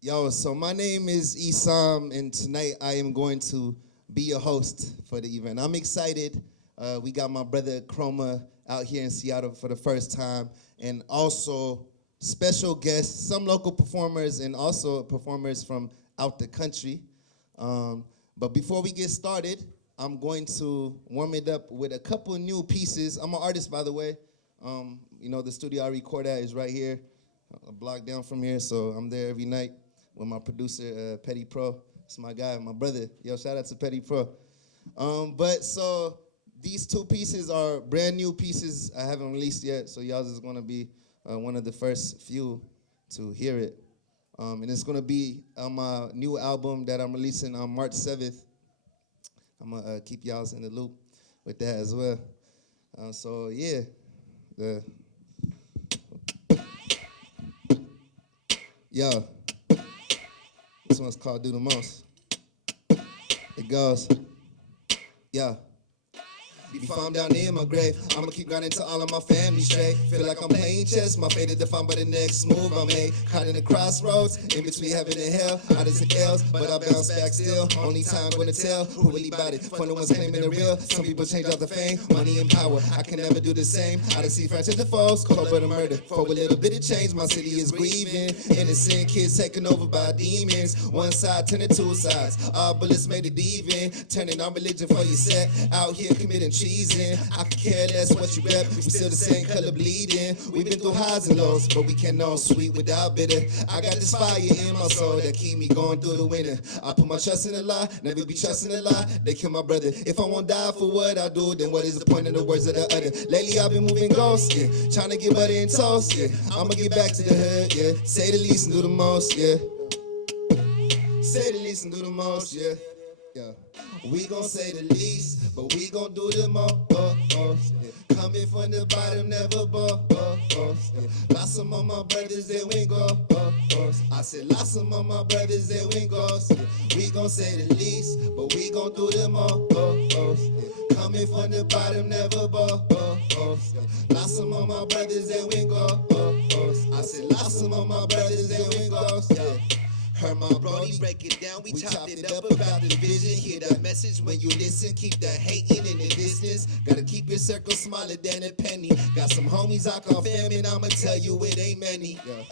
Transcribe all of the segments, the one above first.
Yo, so my name is Essam, and tonight I am going to be your host for the event. I'm excited. We got my brother Kromah out here in Seattle for the first time, and also special guests, some local performers, and also performers from out the country. But before we get started, I'm going to warm it up with a couple of new pieces. I'm an artist, by the way. The studio I record at is right here, a block down from here, so I'm there every night with my producer, Petty Pro. It's my guy, my brother. Yo, shout out to Petty Pro. So these two pieces are brand new pieces I haven't released yet, so y'all is gonna be one of the first few to hear it. And it's gonna be on my new album that I'm releasing on March 7th. I'm gonna keep y'all in the loop with that as well. So yeah, yo, this one's called Do the Most. It goes, yeah. Before I'm down in my grave, I'ma keep grinding till all of my family straight. Feel like I'm playing chess, my fate is defined by the next move I made. Caught in the crossroads, in between heaven and hell. I done took L's, but I bounce back still. Only time gonna tell who really bout it. For the ones claiming the real, some people change out the fame, money and power. I can never do the same. I done see friends the foes, caught by the murder. For a little bit of change, my city is grieving. Innocent kids taken over by demons. One side turning two sides. All bullets made it even. Turning on religion for your set. Out here committing treason. I could care less what you rep. We still the same color bleeding. We've been through highs and lows, but we can't know sweet without bitter. I got this fire in my soul that keep me going through the winter. I put my trust in a lie, never be trusting a lie. They kill my brother. If I won't die for what I do, then what is the point of the words that I utter? Lately I've been moving ghosts, yeah. Trying to get butter and toast, yeah. I'ma get back to the hood, yeah. Say the least and do the most, yeah. Say the least and do the most, yeah. Yeah. We gon' say the least, but we gon' do the most. Yeah. Coming from the bottom, never boast. Yeah. Lost some of my brothers that we go. I said lost some of my brothers that we go. Yeah. We gon' say the least, but we gon' do the most. Yeah. Coming from the bottom, never boast. Yeah. Lost some of my brothers that we go. I said lost some of my brothers that we go. Yeah. Heard my brody break it down, we chopped it up about the vision. Hear that message when you listen, keep the hating in the distance. Gotta keep your circle smaller than a penny. Got some homies I call famine, I'ma tell you it ain't many. Yeah.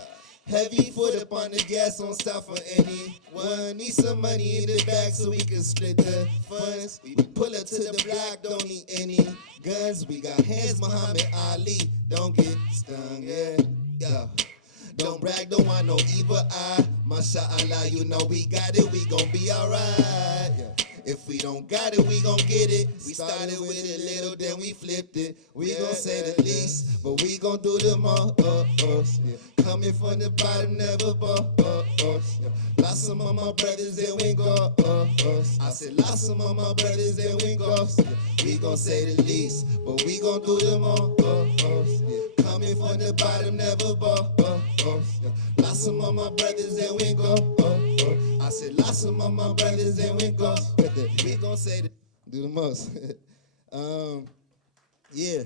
Heavy foot up on the gas, don't stop for anyone. Need some money in the bag so we can split the funds. We pull up to the block, don't need any guns. We got hands, Muhammad Ali, don't get stung, yeah, yeah. Don't brag, don't want no evil eye. Mashallah, you know we got it, we gon' be alright. Yeah. If we don't got it, we gon' get it. We started with it little, then we flipped it. We gon' say the least, but we gon' do the most. Yeah. Coming from the bottom, never boast. Yeah. Lost some of my brothers, then we go. I said lost some of my brothers, then we go. Yeah. We gon' say the least, but we gon' do the most. Yeah. Coming from the bottom, never boast. Yeah. Lost some of my brothers, then we go. I said lost some of my brothers, then we go. We gon' say the do the most. Yeah.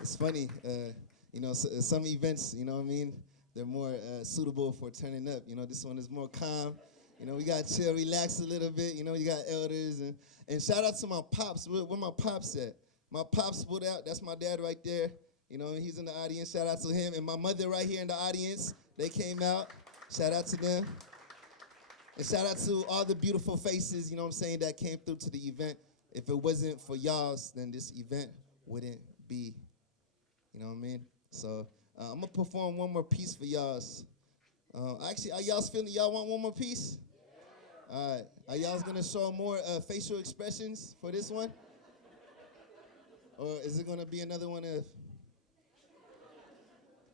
It's funny, some events, you know what I mean, they're more suitable for turning up. You know, this one is more calm. You know, we got to chill, relax a little bit. You know, you got elders. And shout out to my pops. Where my pops at? My pops put out, that's my dad right there. You know, he's in the audience. Shout out to him. And my mother right here in the audience. They came out. Shout out to them. And shout out to all the beautiful faces, you know what I'm saying, that came through to the event. If it wasn't for y'all, then this event wouldn't be, you know what I mean? So I'm going to perform one more piece for y'all. Actually, are y'all feeling, y'all want one more piece? All right. Are y'all going to show more facial expressions for this one? Or is it going to be another one of...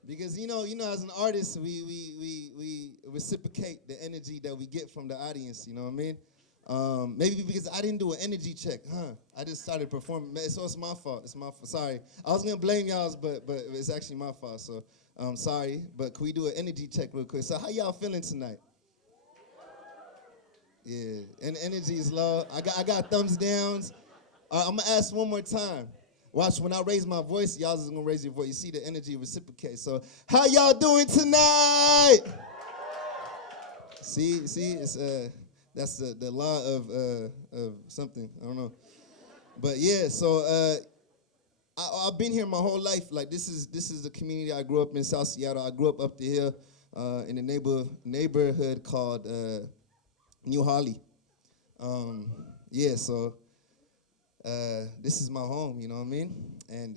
Because, you know, as an artist, we reciprocate the energy that we get from the audience, you know what I mean? Maybe because I didn't do an energy check, I just started performing, so it's my fault, sorry. I was gonna blame y'all, but it's actually my fault, so sorry. But can we do an energy check real quick? So how y'all feeling tonight? Yeah, and energy is low. I got thumbs downs. I'm gonna ask one more time. Watch, when I raise my voice, y'all is gonna raise your voice. You see the energy reciprocate. So, how y'all doing tonight? See, it's that's the law of something. I don't know, but yeah. So I've been here my whole life. Like this is the community I grew up in, South Seattle. I grew up the hill in a neighborhood called New Holly. Yeah, so. This is my home, you know what I mean? And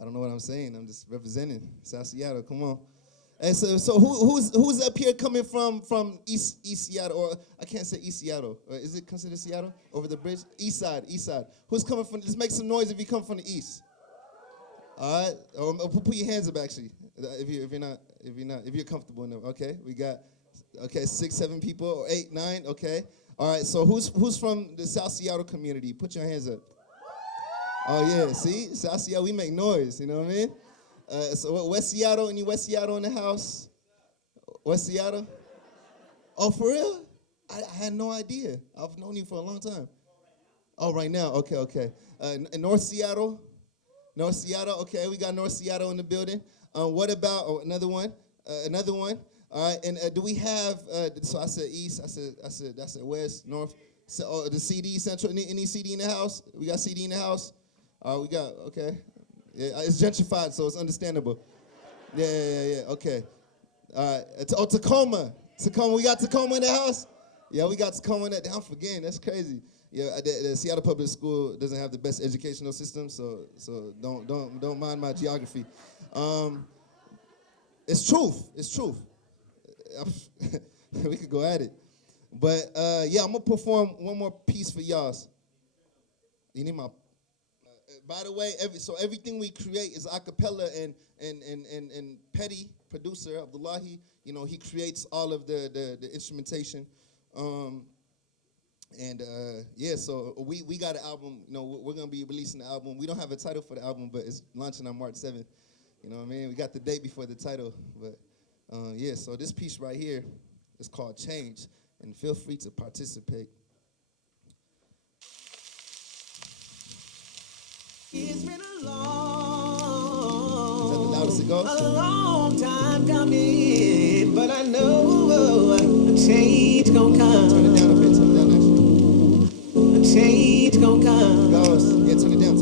I don't know what I'm saying. I'm just representing South Seattle. Come on. And so who's up here coming from East Seattle, or I can't say East Seattle. Is it considered Seattle over the bridge? East side. Who's coming from? Let's make some noise if you come from the east. All right. Put your hands up actually. If you're comfortable enough. Okay. We got 6, 7 people, or 8, 9. Okay. All right, so who's from the South Seattle community? Put your hands up. Oh, yeah, see? South Seattle, we make noise, you know what I mean? So West Seattle, any West Seattle in the house? West Seattle? Oh, for real? I had no idea. I've known you for a long time. Oh, right now, okay. North Seattle? Okay, we got North Seattle in the building. What about another one? All right, and do we have? So I said east. I said west, north. So the CD central. Any CD in the house? We got CD in the house. We got okay. Yeah, it's gentrified, so it's understandable. Yeah. Okay. All right. Tacoma. We got Tacoma in the house. Yeah, we got Tacoma in that. I'm forgetting. That's crazy. Yeah, the Seattle Public School doesn't have the best educational system, so don't mind my geography. It's truth. We could go at it. But, yeah, I'm going to perform one more piece for y'all. You need my... by the way, everything we create is a cappella, and Petty, producer, Abdullahi, he creates all of the instrumentation. Yeah, so we got an album. We're going to be releasing the album. We don't have a title for the album, but it's launching on March 7th. You know what I mean? We got the date before the title, but... yeah, so this piece right here is called Change, and feel free to participate. It's been a long, is that the loudest it goes? A long time coming, but I know a change gon' come. Turn it down a bit, actually. A change gon' come. It goes. Yeah, turn it down.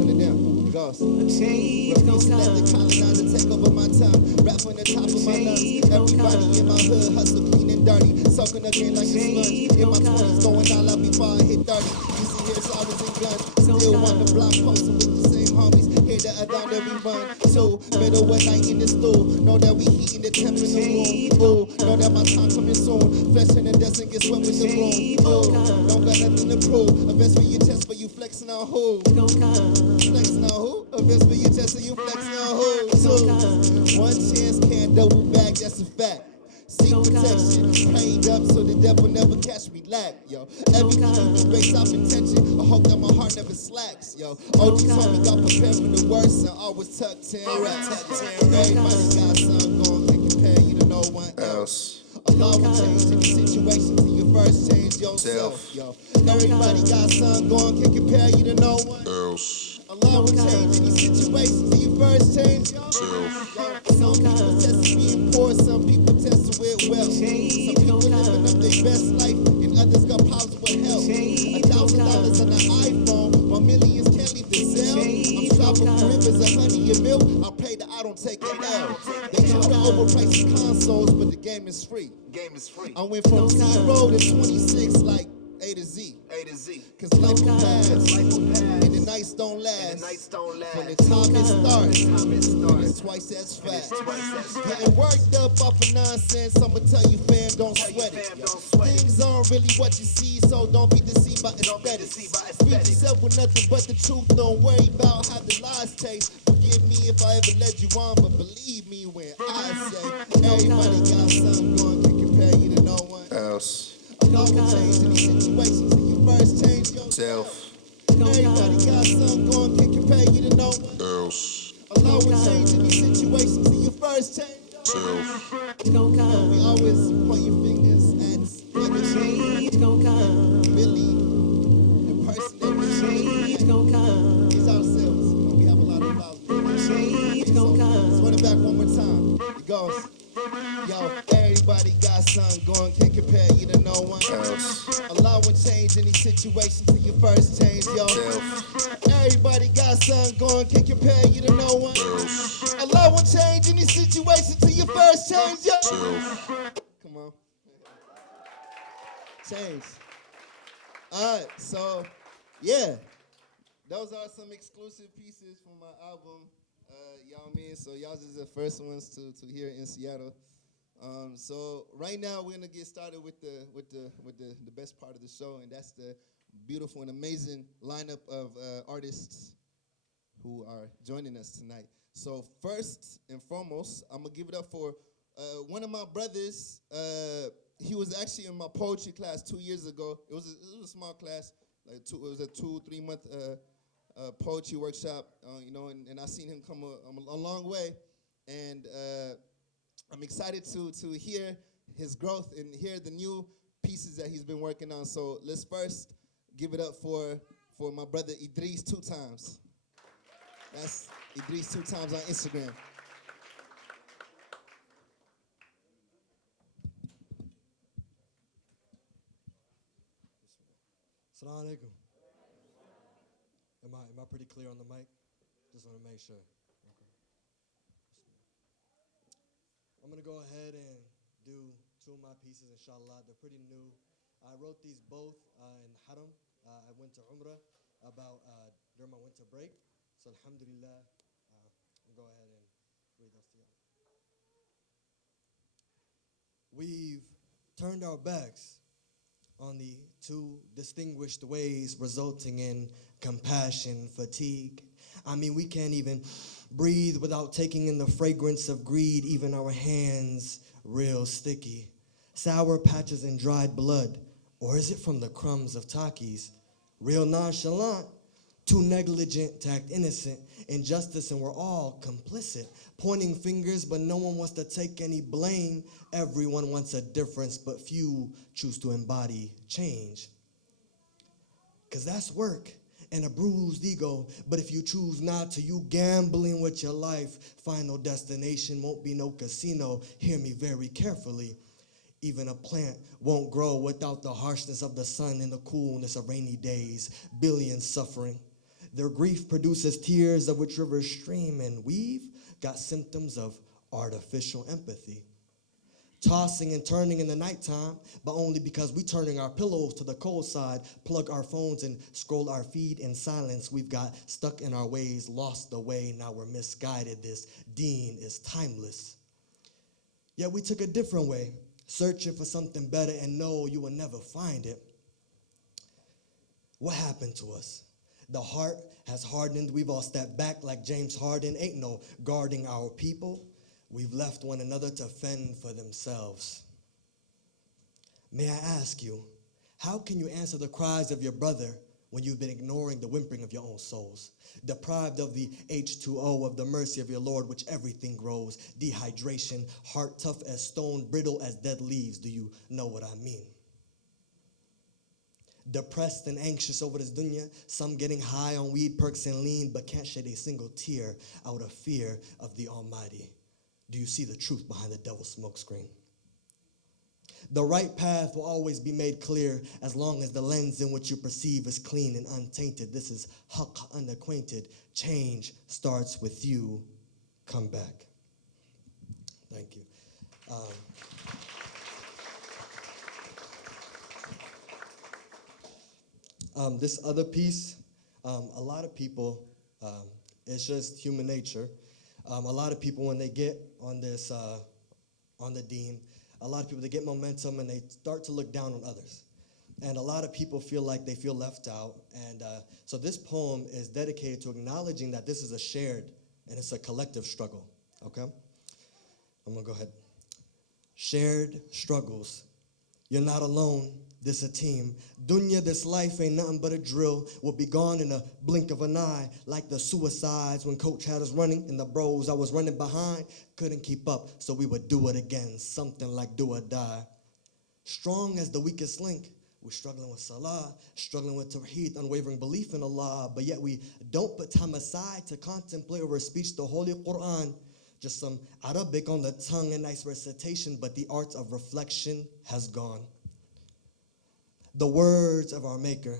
It goes. A change gon' come. Let the colonizer take over my time. Rap on the top of my lungs. Everybody in my hood hustle clean and dirty. Soaking again like a sponge. In my 20s going all out before I hit 30. You see here, so I was in guns. Still on the block posting with the same homies. Here the other that we run. So, middle of night in the stool. Know that we heating the temp in the room. Ooh, know that my time coming soon. Flesh in the dust and get swept with the broom. Ooh, don't got nothing to prove. A vest for your chest, but you flexing on who? Flexing on who? A vest for your chest, and you flexing on who? So, one chance can't double back, that's a fact. Seek protection, prayed up so the devil never catch me lack, yo. Everything you do based off intention, I hope that my heart never slacks, yo. OG told me got prepared for the worst and always tucked in rap. Everybody got something going, can't compare you to no one else. Allah will change any situation till you first change yourself, yo. Everybody got something going, can't compare you to no one else. Allah will change any situation till you first change yourself. Some people test to being poor, some people test to wear well. Some people living up their best life, and others got problems with health. $1,000 on an iPhone, while millions can't leave the cell. I'm traveling through rivers of honey and milk. I'll pray that I don't take an L. They try to overprice the consoles, but the game is free. I went from 0 to 26 like A to Z. Cause life will pass, and the nights don't last. From the time it starts, it's twice as fast. Getting worked up off of nonsense, I'ma tell you fam, don't sweat it. Things aren't really what you see, so don't be deceived by aesthetics. Feed yourself with nothing but the truth, don't worry about how the lies taste. Forgive me if I ever led you on, but believe me when I say everybody got something going, can compare you to no one else. Allah will change any situation till you first change yourself. Everybody got something going, can't compare you to no one else. Allah will change any situation till you first change yourself. We always point your fingers at what the change gon' come. Really, the person that we change gon' come is ourselves. It goes, yo, everybody got something going, can't compare you to no one else. Allah won't change any situation till you first change, yo. Everybody got something going, can't compare you to no one else. Allah won't change any situation till you first change, yo. Come on. Change. All right, so, yeah. Those are some exclusive pieces from my album, y'all mean? So y'all just the first ones to hear in Seattle. So right now we're gonna get started with the best part of the show, and that's the beautiful and amazing lineup of artists who are joining us tonight. So first and foremost, I'm gonna give it up for one of my brothers. He was actually in my poetry class 2 years ago. It was a small class, it was a 2-3 month poetry workshop, and I seen him come a long way, and I'm excited to hear his growth and hear the new pieces that he's been working on. So let's first give it up for my brother Idris 2 times. That's Idris 2 times on Instagram. Assalamu alaikum. Am I pretty clear on the mic? Just want to make sure. Okay. I'm going to go ahead and do 2 of my pieces, inshallah. They're pretty new. I wrote these both in Haram. I went to Umrah during my winter break. So alhamdulillah, I'll go ahead and read those to you. We've turned our backs on the 2 distinguished ways resulting in compassion fatigue. I mean, we can't even breathe without taking in the fragrance of greed, even our hands real sticky. Sour patches and dried blood, or is it from the crumbs of Takis? Real nonchalant, too negligent to act innocent. Injustice and we're all complicit. Pointing fingers, but no one wants to take any blame. Everyone wants a difference, but few choose to embody change. Cause that's work and a bruised ego. But if you choose not to, you gambling with your life. Final destination won't be no casino. Hear me very carefully. Even a plant won't grow without the harshness of the sun and the coolness of rainy days. Billions suffering. Their grief produces tears of which rivers stream, and we've got symptoms of artificial empathy. Tossing and turning in the nighttime, but only because we turning our pillows to the cold side, plug our phones and scroll our feed in silence. We've got stuck in our ways, lost the way, now we're misguided. This Deen is timeless. Yet we took a different way, searching for something better, and no, you will never find it. What happened to us? The heart has hardened. We've all stepped back like James Harden. Ain't no guarding our people. We've left one another to fend for themselves. May I ask you, how can you answer the cries of your brother when you've been ignoring the whimpering of your own souls? Deprived of the H2O, of the mercy of your Lord, which everything grows. Dehydration, heart tough as stone, brittle as dead leaves. Do you know what I mean? Depressed and anxious over this dunya, some getting high on weed, perks, and lean, but can't shed a single tear out of fear of the Almighty. Do you see the truth behind the devil's smokescreen? The right path will always be made clear as long as the lens in which you perceive is clean and untainted. This is haqq, unacquainted. Change starts with you. Come back. Thank you. This other piece, a lot of people, it's just human nature. A lot of people, when they get on this, on the Deen, a lot of people, they get momentum and they start to look down on others. And a lot of people feel like they feel left out. And so this poem is dedicated to acknowledging that this is a shared and it's a collective struggle, okay? I'm gonna go ahead. Shared struggles. You're not alone. This a team. Dunya, this life ain't nothing but a drill. We'll be gone in a blink of an eye. Like the suicides when coach had us running and the bros I was running behind couldn't keep up, so we would do it again. Something like do or die. Strong as the weakest link. We're struggling with salah, struggling with tawheed, unwavering belief in Allah, but yet we don't put time aside to contemplate over speech the Holy Quran. Just some Arabic on the tongue and nice recitation, but the art of reflection has gone. The words of our Maker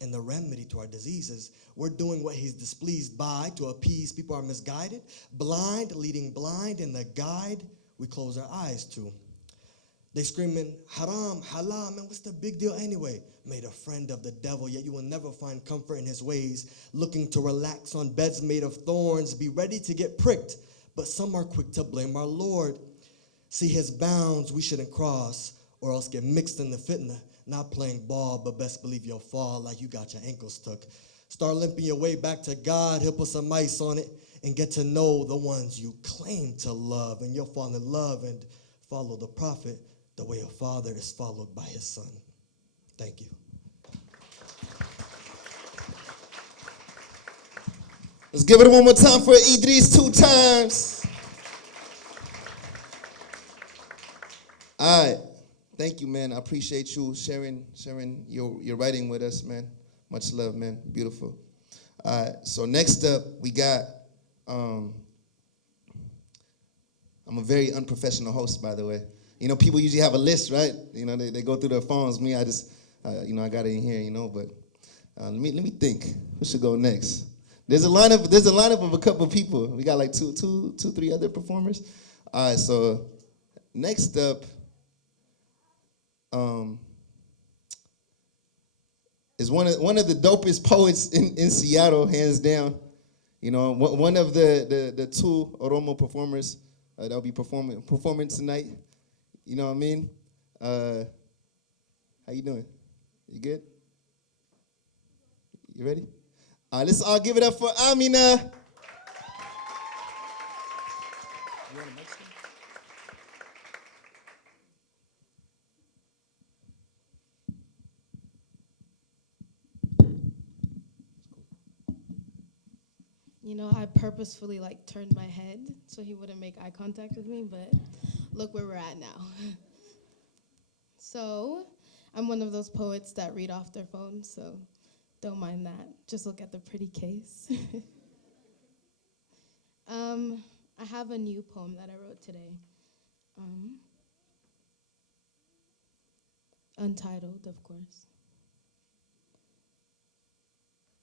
and the remedy to our diseases, we're doing what he's displeased by to appease people who are misguided, blind, leading blind, and the guide we close our eyes to. They screaming, haram, halal, man, what's the big deal anyway? Made a friend of the devil, yet you will never find comfort in his ways. Looking to relax on beds made of thorns, be ready to get pricked, but some are quick to blame our Lord. See his bounds we shouldn't cross, or else get mixed in the fitna. Not playing ball, but best believe you'll fall like you got your ankles took. Start limping your way back to God, he'll put some ice on it, and get to know the ones you claim to love, and you'll fall in love and follow the prophet the way a father is followed by his son. Thank you. Let's give it one more time for Idris 2 times. All right. Thank you, man. I appreciate you sharing your writing with us, man. Much love, man. Beautiful. All right. So next up, we got, I'm a very unprofessional host, by the way. You know, people usually have a list, right? You know, they go through their phones. Me, I just, I got it in here, but let me think. Who should go next? There's a lineup of a couple of people. We got like two, 3 other performers. All right, so next up is one of the dopest poets in Seattle, hands down. You know, one of the 2 Oromo performers that'll be performing tonight. You know what I mean? How you doing? You good? You ready? All right, let's all give it up for Amina. You want a mic stand? You know, I purposefully turned my head so he wouldn't make eye contact with me, but look where we're at now. So, I'm one of those poets that read off their phones, so don't mind that. Just look at the pretty case. I have a new poem that I wrote today. Untitled, of course.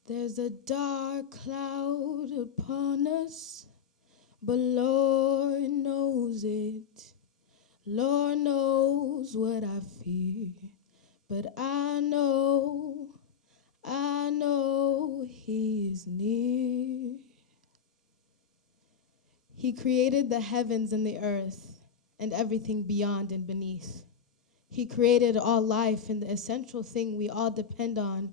There's a dark cloud upon us, but Lord knows it. Lord knows what I fear, but I know He is near. He created the heavens and the earth and everything beyond and beneath. He created all life and the essential thing we all depend on,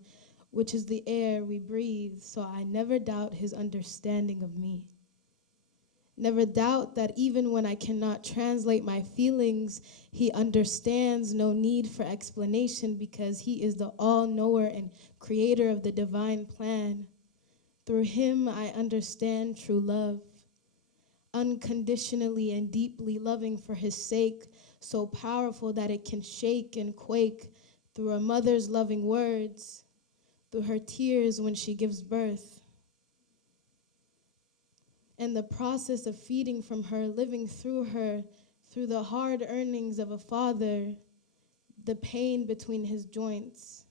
which is the air we breathe, so I never doubt His understanding of me. Never doubt that even when I cannot translate my feelings, He understands, no need for explanation, because He is the all-knower and creator of the divine plan. Through Him, I understand true love, unconditionally and deeply loving for His sake, so powerful that it can shake and quake through a mother's loving words, through her tears when she gives birth. And the process of feeding from her, living through her, through the hard earnings of a father, the pain between his joints,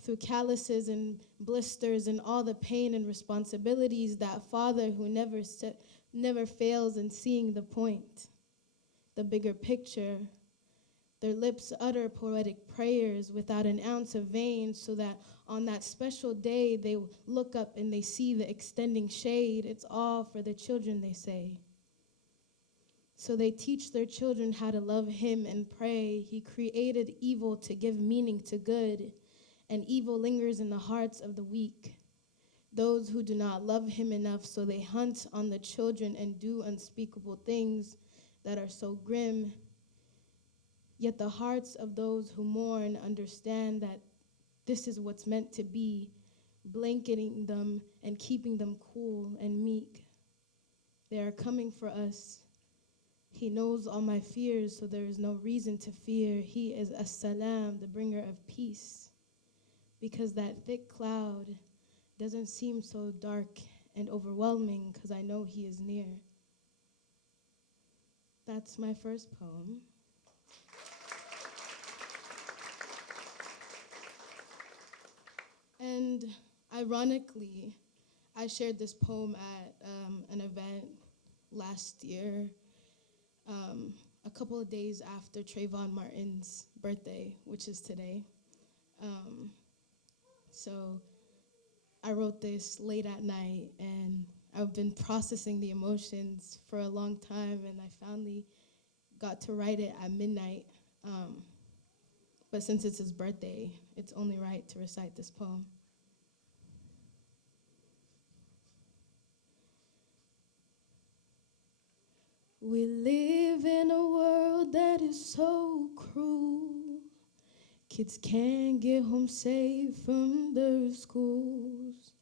through calluses and blisters and all the pain and responsibilities, that father who never fails in seeing the point, the bigger picture. Their lips utter poetic prayers without an ounce of vain, so that on that special day they look up and they see the extending shade. It's all for the children, they say. So they teach their children how to love Him and pray. He created evil to give meaning to good, and evil lingers in the hearts of the weak, those who do not love Him enough, so they hunt on the children and do unspeakable things that are so grim. Yet the hearts of those who mourn understand that this is what's meant to be, blanketing them and keeping them cool and meek. They are coming for us. He knows all my fears, so there is no reason to fear. He is As-Salam, the bringer of peace, because that thick cloud doesn't seem so dark and overwhelming, because I know He is near. That's my first poem. And ironically, I shared this poem at an event last year, a couple of days after Trayvon Martin's birthday, which is today. So I wrote this late at night, and I've been processing the emotions for a long time, and I finally got to write it at midnight. But since it's his birthday, it's only right to recite this poem. We live in a world that is so cruel. Kids can't get home safe from their schools.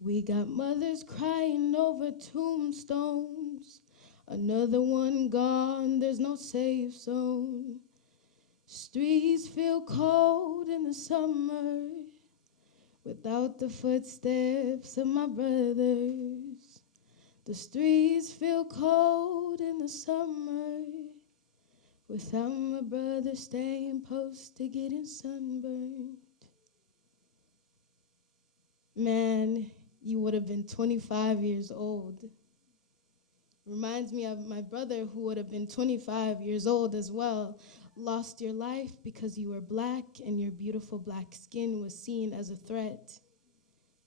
We got mothers crying over tombstones. Another one gone, there's no safe zone. Streets feel cold in the summer without the footsteps of my brothers. The streets feel cold in the summer without my brother staying posted getting sunburned. Man, you would have been 25 years old. Reminds me of my brother, who would have been 25 years old as well, lost your life because you were black and your beautiful black skin was seen as a threat.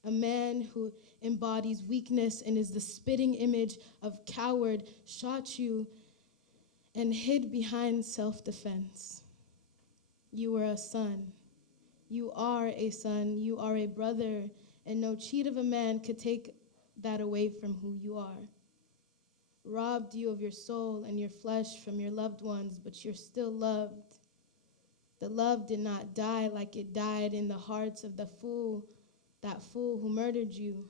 A man who embodies weakness and is the spitting image of coward shot you and hid behind self-defense. You were a son. You are a son. You are a brother, and no cheat of a man could take that away from who you are. Robbed you of your soul and your flesh from your loved ones, but you're still loved. The love did not die like it died in the hearts of that fool who murdered you.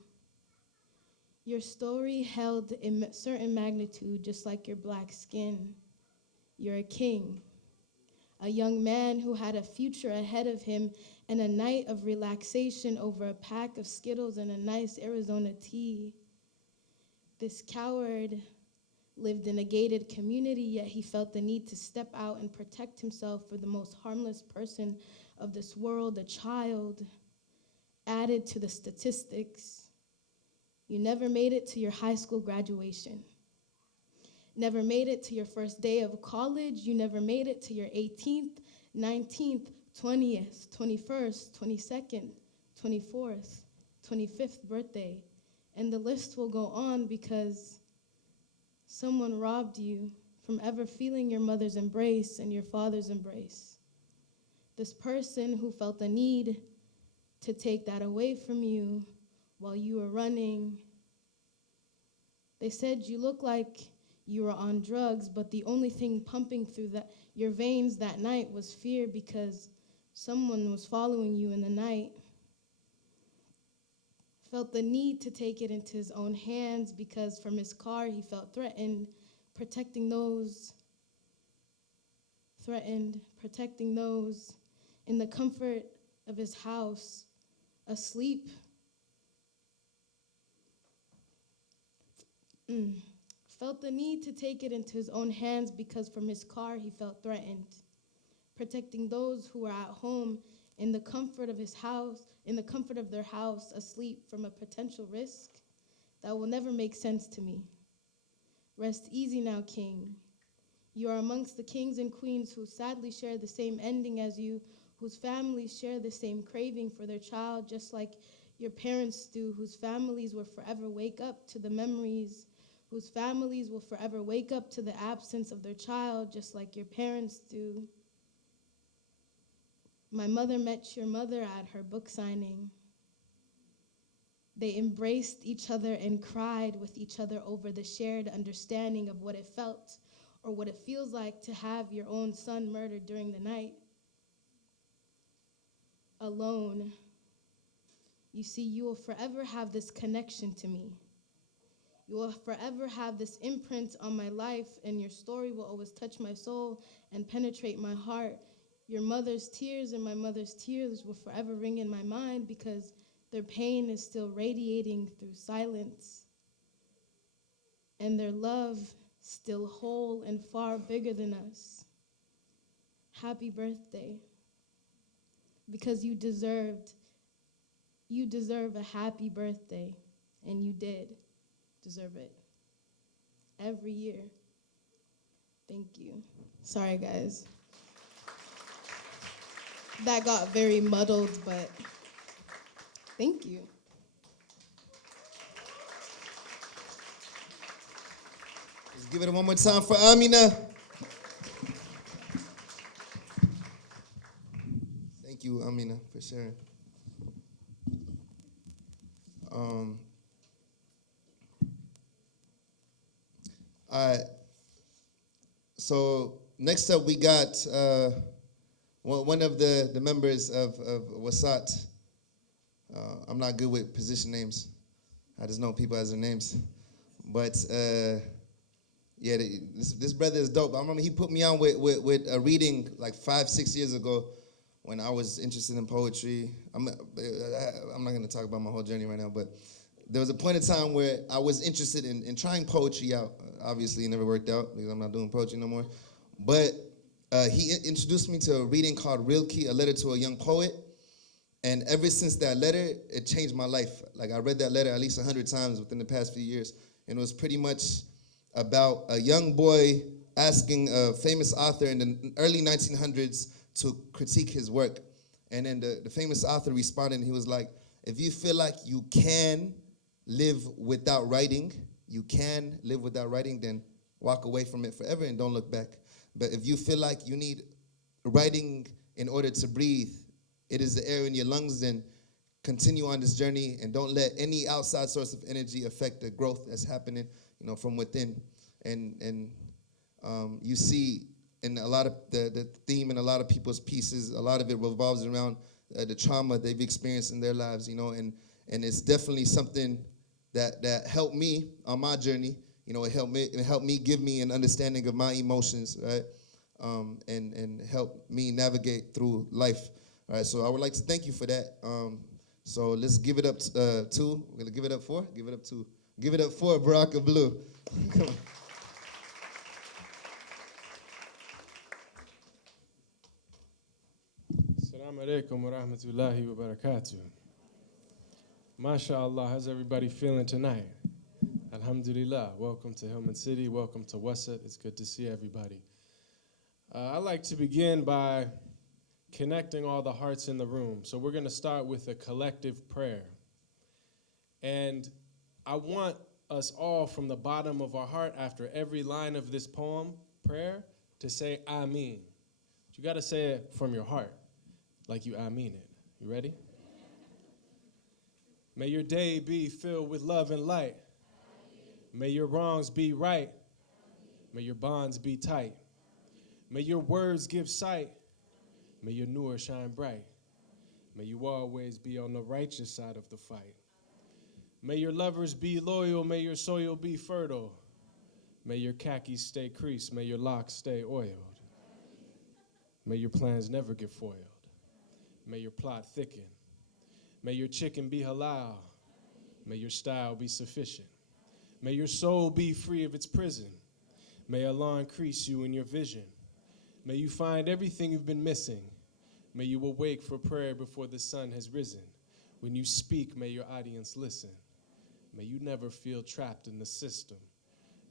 Your story held a certain magnitude, just like your black skin. You're a king, a young man who had a future ahead of him and a night of relaxation over a pack of Skittles and a nice Arizona tea. This coward lived in a gated community, yet he felt the need to step out and protect himself for the most harmless person of this world, a child. Added to the statistics, you never made it to your high school graduation. Never made it to your first day of college. You never made it to your 18th, 19th, 20th, 21st, 22nd, 24th, 25th birthday. And the list will go on because someone robbed you from ever feeling your mother's embrace and your father's embrace. This person who felt the need to take that away from you while you were running. They said you looked like you were on drugs, but the only thing pumping through your veins that night was fear because someone was following you in the night. Felt the need to take it into his own hands because from his car he felt threatened, protecting those in the comfort of his house, asleep. Felt the need to take it into his own hands because from his car he felt threatened, protecting those who were at home in the comfort of his house, in the comfort of their house, asleep from a potential risk that will never make sense to me. Rest easy now, King. You are amongst the kings and queens who sadly share the same ending as you, whose families share the same craving for their child, just like your parents do, whose families will forever wake up to the memories, whose families will forever wake up to the absence of their child, just like your parents do. My mother met your mother at her book signing. They embraced each other and cried with each other over the shared understanding of what it felt or what it feels like to have your own son murdered during the night. Alone. You see, you will forever have this connection to me. You will forever have this imprint on my life, and your story will always touch my soul and penetrate my heart. Your mother's tears and my mother's tears will forever ring in my mind because their pain is still radiating through silence. And their love still whole and far bigger than us. Happy birthday. Because you deserve a happy birthday, and you did deserve it. Every year. Thank you. Sorry, guys. That got very muddled, but thank you. Let's give it one more time for Amina. Thank you, Amina, for sharing. All right. So next up, we got one of the members of Wasat. I'm not good with position names. I just know people as their names. But yeah, this brother is dope. I remember he put me on with a reading like 5-6 years ago when I was interested in poetry. I'm not going to talk about my whole journey right now, but there was a point in time where I was interested in trying poetry out. Obviously, it never worked out because I'm not doing poetry no more. But he introduced me to a reading called Real Key, a letter to a young poet. And ever since that letter, it changed my life. Like I read that letter at least 100 times within the past few years. And it was pretty much about a young boy asking a famous author in the early 1900s to critique his work. And then the famous author responded, and he was like, if you feel like you can live without writing, then walk away from it forever and don't look back. But if you feel like you need writing in order to breathe, it is the air in your lungs, then continue on this journey and don't let any outside source of energy affect the growth that's happening, from within. And you see in a lot of the theme in a lot of people's pieces, a lot of it revolves around the trauma they've experienced in their lives, and it's definitely something that helped me on my journey. It helped me give me an understanding of my emotions, right? And help me navigate through life. All right, so I would like to thank you for that. So let's give it up to, we're gonna give it up for Baraka Blue. Come on. Assalamu alaikum wa rahmatullahi wa barakatuh. MashaAllah, how's everybody feeling tonight? Alhamdulillah, welcome to Hillman City, welcome to Wasat. It's good to see everybody. I'd like to begin by connecting all the hearts in the room. So we're going to start with a collective prayer. And I want us all from the bottom of our heart, after every line of this poem, prayer, to say Ameen. You got to say it from your heart, like you Ameen it. You ready? May your day be filled with love and light. May your wrongs be right. May your bonds be tight. May your words give sight. May your nur shine bright. May you always be on the righteous side of the fight. May your lovers be loyal. May your soil be fertile. May your khakis stay creased. May your locks stay oiled. May your plans never get foiled. May your plot thicken. May your chicken be halal. May your style be sufficient. May your soul be free of its prison. May Allah increase you in your vision. May you find everything you've been missing. May you awake for prayer before the sun has risen. When you speak, may your audience listen. May you never feel trapped in the system.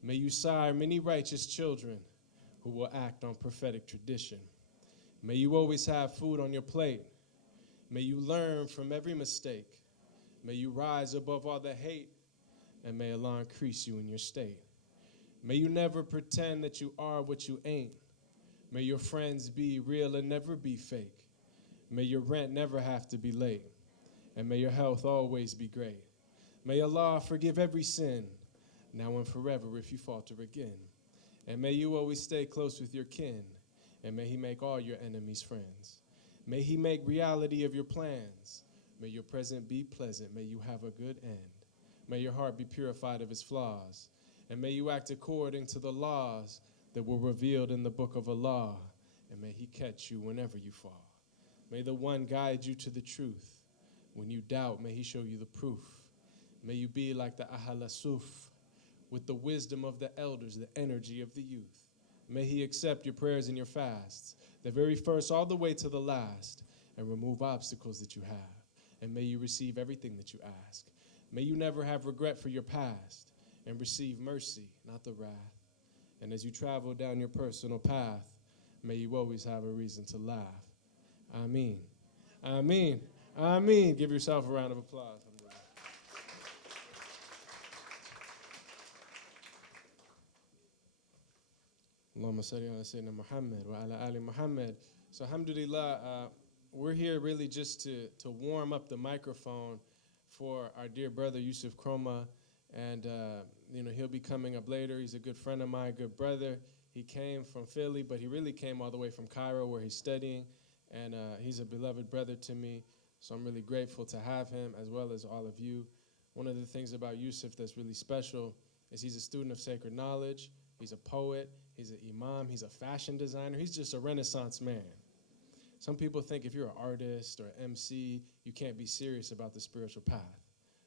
May you sire many righteous children who will act on prophetic tradition. May you always have food on your plate. May you learn from every mistake. May you rise above all the hate, and may Allah increase you in your state. May you never pretend that you are what you ain't. May your friends be real and never be fake. May your rent never have to be late, and may your health always be great. May Allah forgive every sin, now and forever if you falter again. And may you always stay close with your kin, and may He make all your enemies friends. May He make reality of your plans. May your present be pleasant. May you have a good end. May your heart be purified of its flaws. And may you act according to the laws that were revealed in the book of Allah. And may He catch you whenever you fall. May the one guide you to the truth. When you doubt, may He show you the proof. May you be like the Ahl Suf, with the wisdom of the elders, the energy of the youth. May he accept your prayers and your fasts, the very first all the way to the last, and remove obstacles that you have. And may you receive everything that you ask. May you never have regret for your past, and receive mercy, not the wrath. And as you travel down your personal path, may you always have a reason to laugh. Ameen. Ameen. Ameen. Give yourself a round of applause. Allahumma salli ala Sayyidina Muhammad wa ala ali Muhammad. So alhamdulillah, we're here really just to warm up the microphone for our dear brother Youssef Kromah. And he'll be coming up later. He's a good friend of mine, good brother. He came from Philly, but he really came all the way from Cairo where he's studying. And he's a beloved brother to me. So I'm really grateful to have him as well as all of you. One of the things about Youssef that's really special is he's a student of sacred knowledge. He's a poet. He's an imam. He's a fashion designer. He's just a Renaissance man. Some people think if you're an artist or an MC, you can't be serious about the spiritual path.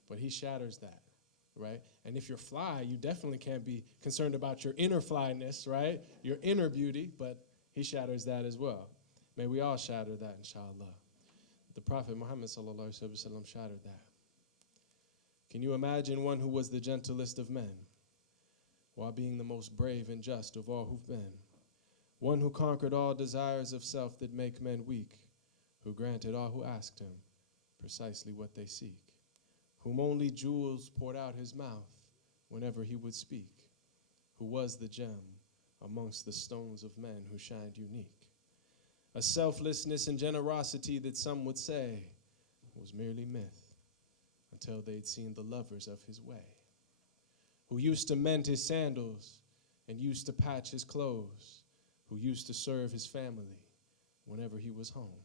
But he shatters that, right? And if you're fly, you definitely can't be concerned about your inner flyness, right? Your inner beauty, but he shatters that as well. May we all shatter that, inshallah. The Prophet Mohammed sallallahu alaihi wasallam shattered that. Can you imagine one who was the gentlest of men, while being the most brave and just of all who've been? One who conquered all desires of self that make men weak, who granted all who asked him precisely what they seek, whom only jewels poured out his mouth whenever he would speak, who was the gem amongst the stones of men who shined unique. A selflessness and generosity that some would say was merely myth until they'd seen the lovers of his way, who used to mend his sandals and used to patch his clothes, who used to serve his family whenever he was home,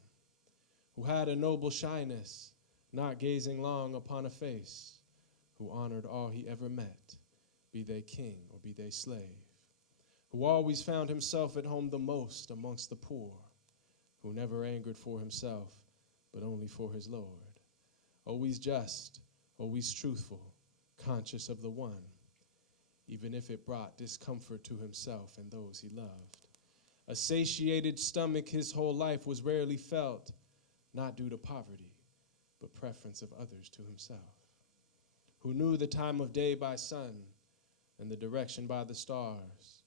who had a noble shyness, not gazing long upon a face, who honored all he ever met, be they king or be they slave, who always found himself at home the most amongst the poor, who never angered for himself, but only for his Lord, always just, always truthful, conscious of the one, even if it brought discomfort to himself and those he loved. A satiated stomach his whole life was rarely felt, not due to poverty, but preference of others to himself, who knew the time of day by sun and the direction by the stars,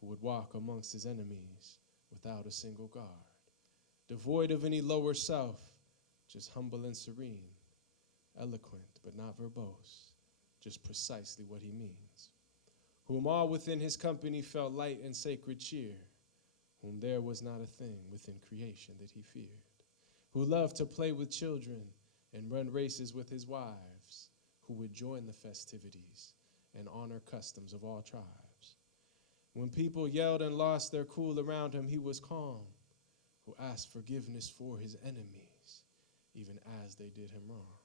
who would walk amongst his enemies without a single guard, devoid of any lower self, just humble and serene, eloquent but not verbose, just precisely what he means, whom all within his company felt light and sacred cheer, whom there was not a thing within creation that he feared, who loved to play with children and run races with his wives, who would join the festivities and honor customs of all tribes. When people yelled and lost their cool around him, he was calm, who asked forgiveness for his enemies, even as they did him wrong,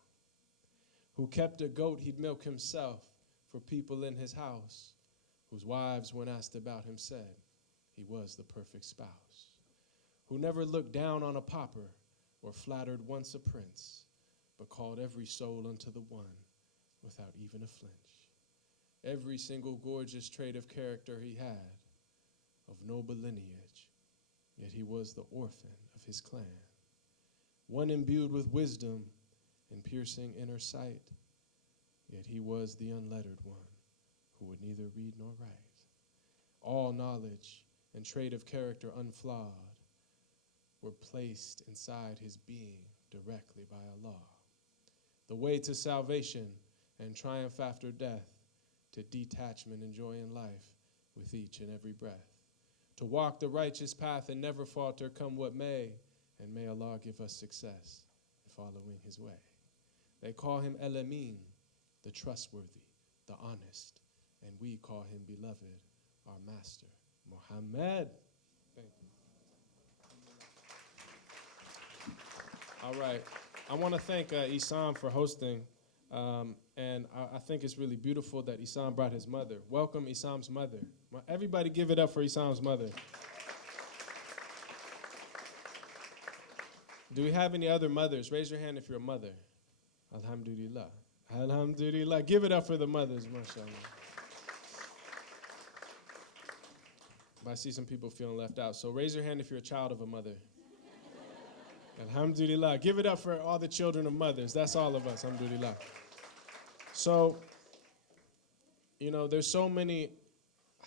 who kept a goat he'd milk himself for people in his house, whose wives, when asked about him, said he was the perfect spouse, who never looked down on a pauper or flattered once a prince, but called every soul unto the one without even a flinch. Every single gorgeous trait of character he had, of noble lineage, yet he was the orphan of his clan, one imbued with wisdom and piercing inner sight, yet he was the unlettered one who would neither read nor write. All knowledge and trait of character unflawed were placed inside his being directly by Allah. The way to salvation and triumph after death, to detachment and joy in life with each and every breath, to walk the righteous path and never falter come what may, and may Allah give us success in following his way. They call him El Amin, the trustworthy, the honest, and we call him beloved, our master, Mohammed. Thank you. All right. I want to thank Essam for hosting, and I think it's really beautiful that Essam brought his mother. Welcome Essam's mother. Everybody give it up for Essam's mother. Do we have any other mothers? Raise your hand if you're a mother. Alhamdulillah. Alhamdulillah. Give it up for the mothers, mashallah. I see some people feeling left out. So raise your hand if you're a child of a mother. Alhamdulillah. Give it up for all the children of mothers. That's all of us. Alhamdulillah. So, there's so many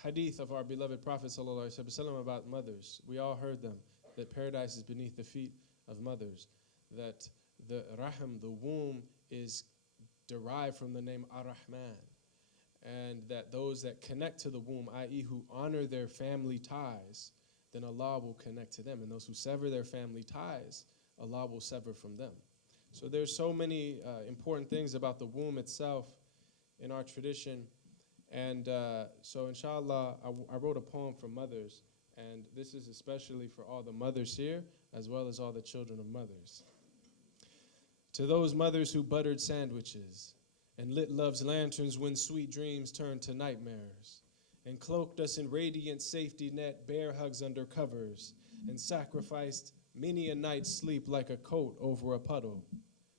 hadith of our beloved Prophet ﷺ about mothers. We all heard them, that paradise is beneath the feet of mothers, that the rahim, the womb, is derived from the name Ar-Rahman, and that those that connect to the womb, i.e. who honor their family ties, then Allah will connect to them. And those who sever their family ties, Allah will sever from them. So there's so many important things about the womb itself in our tradition. And so inshallah, I wrote a poem for mothers, and this is especially for all the mothers here, as well as all the children of mothers. To those mothers who buttered sandwiches, and lit love's lanterns when sweet dreams turned to nightmares, and cloaked us in radiant safety net, bear hugs under covers, and sacrificed many a night's sleep like a coat over a puddle,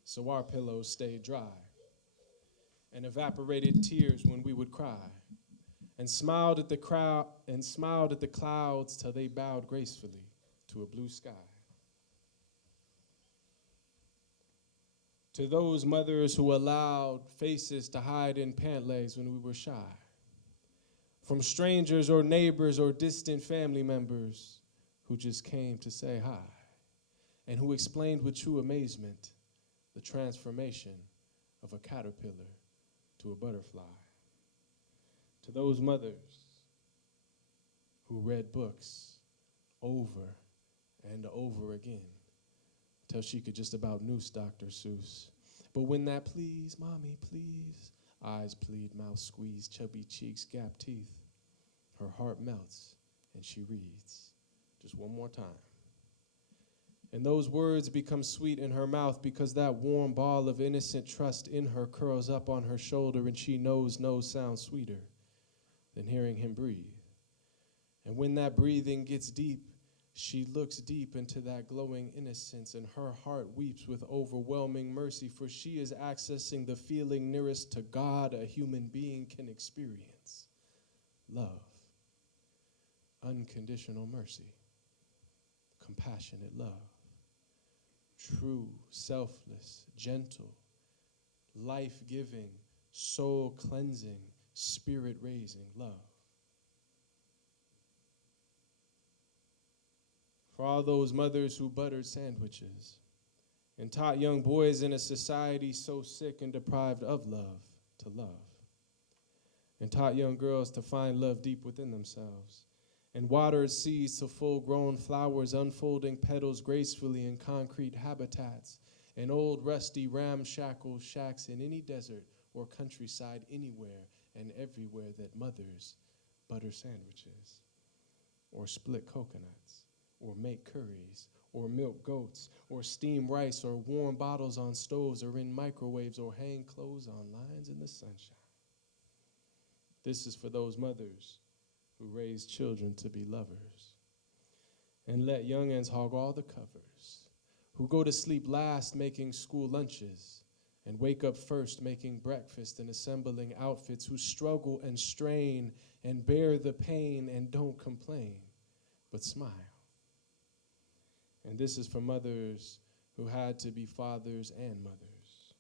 so our pillows stayed dry, and evaporated tears when we would cry, and smiled at the crowd and smiled at the clouds till they bowed gracefully to a blue sky. To those mothers who allowed faces to hide in pant legs when we were shy, from strangers or neighbors or distant family members who just came to say hi, and who explained with true amazement the transformation of a caterpillar to a butterfly. To those mothers who read books over and over again till she could just about noose Dr. Seuss. But when that please, mommy, please, eyes plead, mouth squeeze, chubby cheeks, gap teeth, her heart melts and she reads. Just one more time. And those words become sweet in her mouth because that warm ball of innocent trust in her curls up on her shoulder, and she knows no sound sweeter than hearing him breathe. And when that breathing gets deep, she looks deep into that glowing innocence, and her heart weeps with overwhelming mercy, for she is accessing the feeling nearest to God a human being can experience: love, unconditional mercy, compassionate love, true, selfless, gentle, life-giving, soul-cleansing, spirit-raising love. For all those mothers who buttered sandwiches and taught young boys in a society so sick and deprived of love to love, and taught young girls to find love deep within themselves, and watered seeds to full-grown flowers, unfolding petals gracefully in concrete habitats, and old rusty ramshackle shacks in any desert or countryside, anywhere and everywhere that mothers butter sandwiches, or split coconuts, or make curries, or milk goats, or steam rice, or warm bottles on stoves, or in microwaves, or hang clothes on lines in the sunshine. This is for those mothers who raise children to be lovers, and let young'uns hog all the covers, who go to sleep last making school lunches, and wake up first making breakfast and assembling outfits, who struggle and strain and bear the pain and don't complain, but smile. And this is for mothers who had to be fathers and mothers,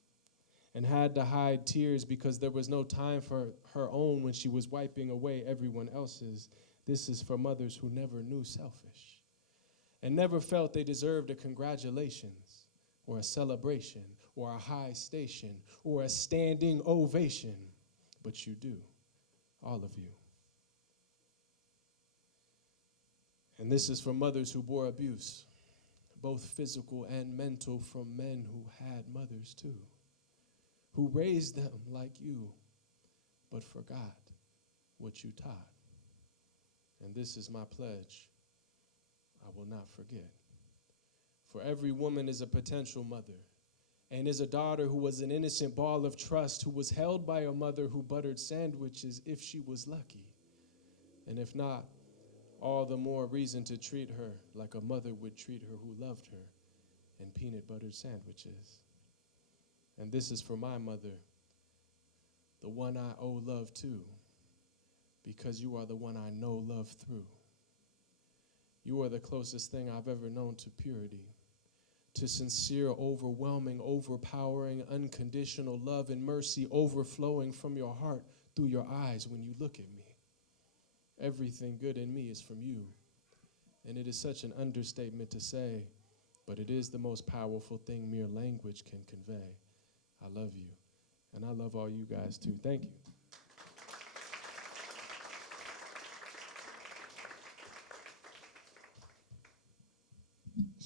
and had to hide tears because there was no time for her own when she was wiping away everyone else's. This is for mothers who never knew selfish, and never felt they deserved a congratulations, or a celebration, or a high station, or a standing ovation. But you do, all of you. And this is for mothers who bore abuse, both physical and mental, from men who had mothers too, who raised them like you, but forgot what you taught. And this is my pledge: I will not forget. For every woman is a potential mother, and is a daughter who was an innocent ball of trust, who was held by a mother who buttered sandwiches if she was lucky. And if not, all the more reason to treat her like a mother would treat her who loved her, and peanut buttered sandwiches. And this is for my mother, the one I owe love to, because you are the one I know love through. You are the closest thing I've ever known to purity, to sincere, overwhelming, overpowering, unconditional love and mercy overflowing from your heart through your eyes when you look at me. Everything good in me is from you. And it is such an understatement to say, but it is the most powerful thing mere language can convey. I love you. And I love all you guys too. Thank you.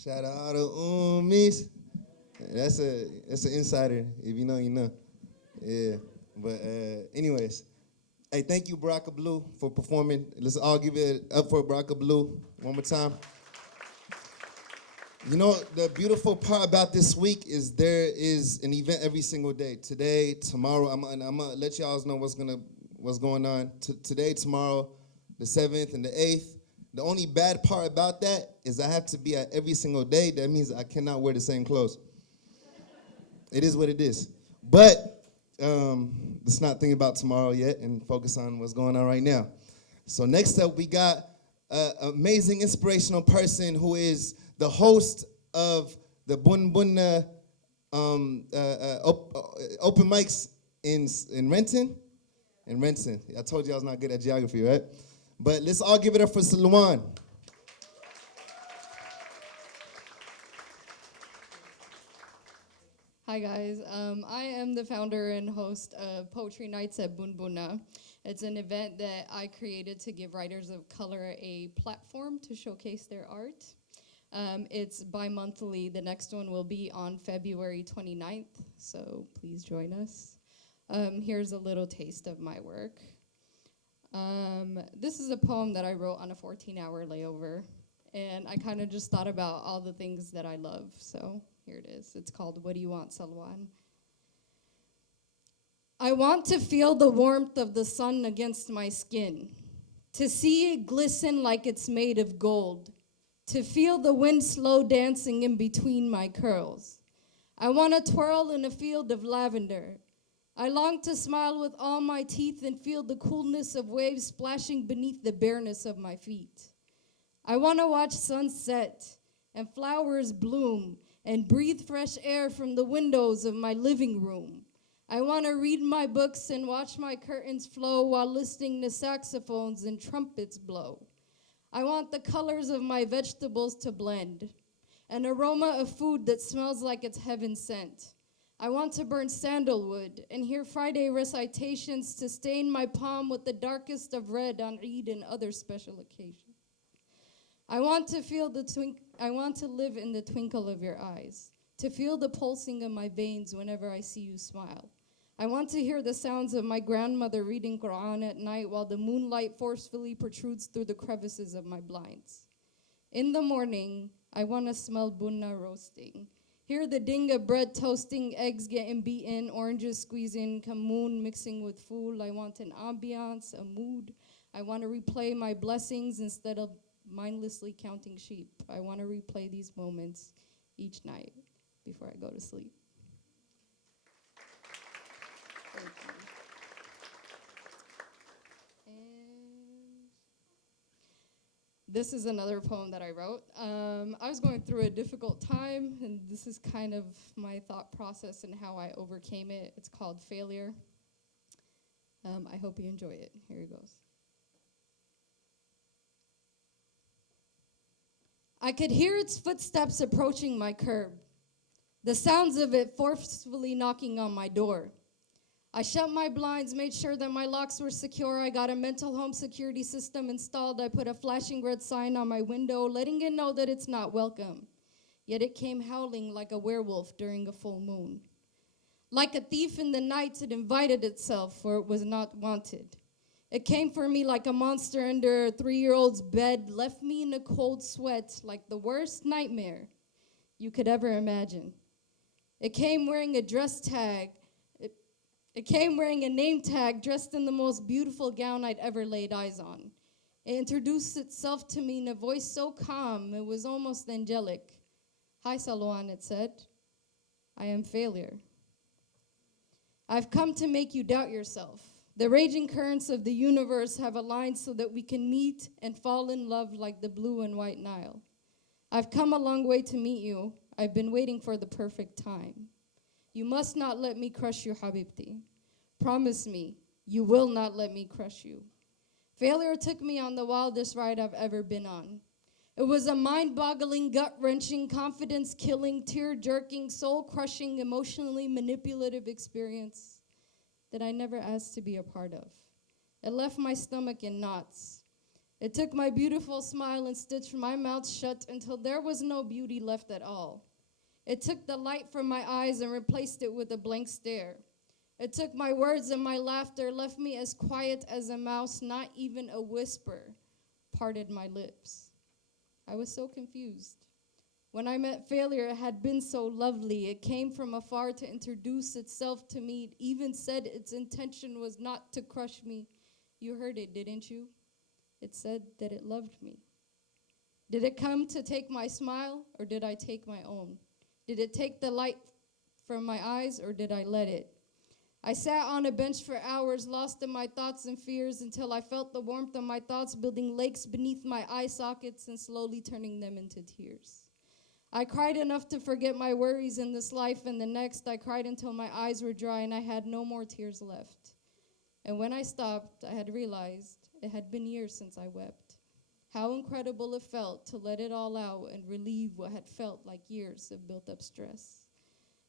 Shout out all the ummies. That's an insider. If you know, you know. Yeah. But anyways, hey, thank you, Baraka Blue, for performing. Let's all give it up for Baraka Blue one more time. You know, the beautiful part about this week is there is an event every single day. Today, tomorrow, I'm gonna let y'all know what's going on. Today, tomorrow, the 7th and the 8th. The only bad part about that is I have to be at every single day. That means I cannot wear the same clothes. It is what it is. But let's not think about tomorrow yet and focus on what's going on right now. So next up, we got an amazing, inspirational person who is the host of the Boona open mics in Renton. In Renton. I told you I was not good at geography, right? But let's all give it up for Salwan. Hi guys, I am the founder and host of Poetry Nights at Boona. It's an event that I created to give writers of color a platform to showcase their art. It's bi-monthly. The next one will be on February 29th, so please join us. Here's a little taste of my work. This is a poem that I wrote on a 14-hour layover, and I kind of just thought about all the things that I love, so here it is. It's called What Do You Want, Salwan? I want to feel the warmth of the sun against my skin, to see it glisten like it's made of gold, to feel the wind slow dancing in between my curls. I want to twirl in a field of lavender. I long to smile with all my teeth and feel the coolness of waves splashing beneath the bareness of my feet. I want to watch sunset and flowers bloom and breathe fresh air from the windows of my living room. I want to read my books and watch my curtains flow while listening to saxophones and trumpets blow. I want the colors of my vegetables to blend, an aroma of food that smells like it's heaven sent. I want to burn sandalwood and hear Friday recitations to stain my palm with the darkest of red on Eid and other special occasions. I want to live in the twinkle of your eyes, to feel the pulsing of my veins whenever I see you smile. I want to hear the sounds of my grandmother reading Quran at night while the moonlight forcefully protrudes through the crevices of my blinds. In the morning, I want to smell Boona roasting. Hear the ding of bread toasting, eggs getting beaten, oranges squeezing, kamoon mixing with food. I want an ambiance, a mood. I want to replay my blessings instead of mindlessly counting sheep. I want to replay these moments each night before I go to sleep. Thank you. This is another poem that I wrote. I was going through a difficult time, and this is kind of my thought process and how I overcame it. It's called Failure. I hope you enjoy it. Here it goes. I could hear its footsteps approaching my curb, the sounds of it forcefully knocking on my door. I shut my blinds, made sure that my locks were secure. I got a mental home security system installed. I put a flashing red sign on my window, letting it know that it's not welcome. Yet it came howling like a werewolf during a full moon. Like a thief in the night, it invited itself, for it was not wanted. It came for me like a monster under a 3-year-old's bed, left me in a cold sweat like the worst nightmare you could ever imagine. It came wearing a dress tag. It came wearing a name tag, dressed in the most beautiful gown I'd ever laid eyes on. It introduced itself to me in a voice so calm, it was almost angelic. Hi, Salwan, it said. I am failure. I've come to make you doubt yourself. The raging currents of the universe have aligned so that we can meet and fall in love like the blue and white Nile. I've come a long way to meet you. I've been waiting for the perfect time. You must not let me crush you, Habibti. Promise me, you will not let me crush you. Failure took me on the wildest ride I've ever been on. It was a mind-boggling, gut-wrenching, confidence-killing, tear-jerking, soul-crushing, emotionally manipulative experience that I never asked to be a part of. It left my stomach in knots. It took my beautiful smile and stitched my mouth shut until there was no beauty left at all. It took the light from my eyes and replaced it with a blank stare. It took my words and my laughter, left me as quiet as a mouse, not even a whisper parted my lips. I was so confused. When I met failure, it had been so lovely. It came from afar to introduce itself to me. It even said its intention was not to crush me. You heard it, didn't you? It said that it loved me. Did it come to take my smile, or did I take my own? Did it take the light from my eyes, or did I let it? I sat on a bench for hours, lost in my thoughts and fears, until I felt the warmth of my thoughts building lakes beneath my eye sockets and slowly turning them into tears. I cried enough to forget my worries in this life and the next. I cried until my eyes were dry and I had no more tears left. And when I stopped, I had realized it had been years since I wept. How incredible it felt to let it all out and relieve what had felt like years of built-up stress.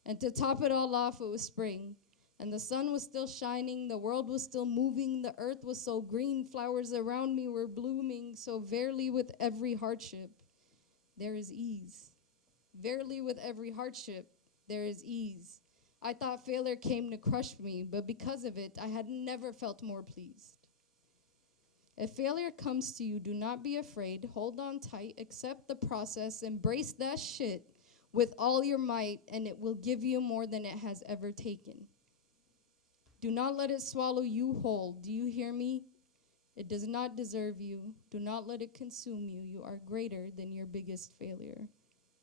And to top it all off, it was spring. And the sun was still shining, the world was still moving, the earth was so green, flowers around me were blooming, so verily with every hardship, there is ease. Verily with every hardship, there is ease. I thought failure came to crush me, but because of it, I had never felt more pleased. If failure comes to you, do not be afraid, hold on tight, accept the process, embrace that shit with all your might, and it will give you more than it has ever taken. Do not let it swallow you whole. Do you hear me? It does not deserve you. Do not let it consume you. You are greater than your biggest failure.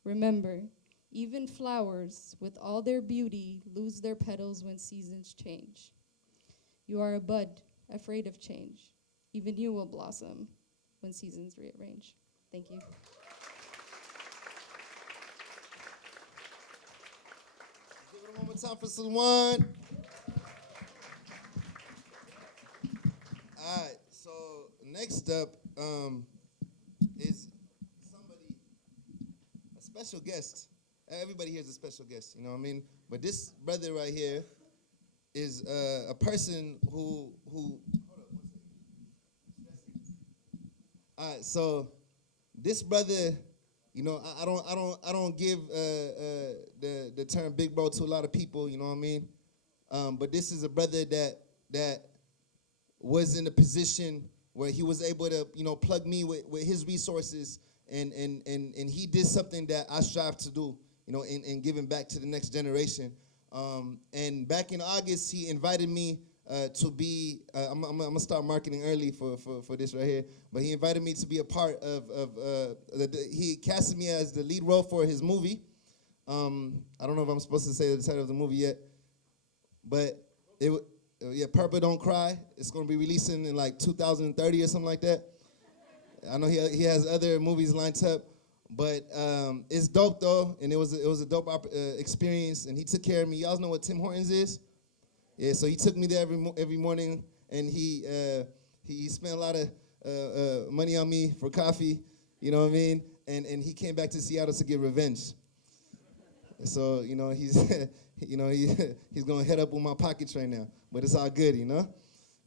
Remember, even flowers, with all their beauty, lose their petals when seasons change. You are a bud, afraid of change. Even you will blossom when seasons rearrange. Thank you. Give it one more time for Salwan. All right, so next up is somebody, a special guest. Everybody here is a special guest, you know what I mean? But this brother right here is a person who hold up, 1 second. All right, so this brother, you know, I don't give the term big bro to a lot of people, you know what I mean? But this is a brother that was in a position where he was able to, you know, plug me with his resources, and he did something that I strive to do, you know, in giving back to the next generation. And back in August, he invited me to be, I'm gonna start marketing early for this right here, but he invited me to be a part of he casted me as the lead role for his movie. I don't know if I'm supposed to say the title of the movie yet, but yeah, Purple Don't Cry. It's gonna be releasing in like 2030 or something like that. I know he has other movies lined up, but it's dope though, and it was a dope experience. And he took care of me. Y'all know what Tim Hortons is? Yeah, so he took me there every morning, and he spent a lot of money on me for coffee. You know what I mean? And he came back to Seattle to get revenge. So you know he's he's gonna head up with my pockets right now, but it's all good, you know.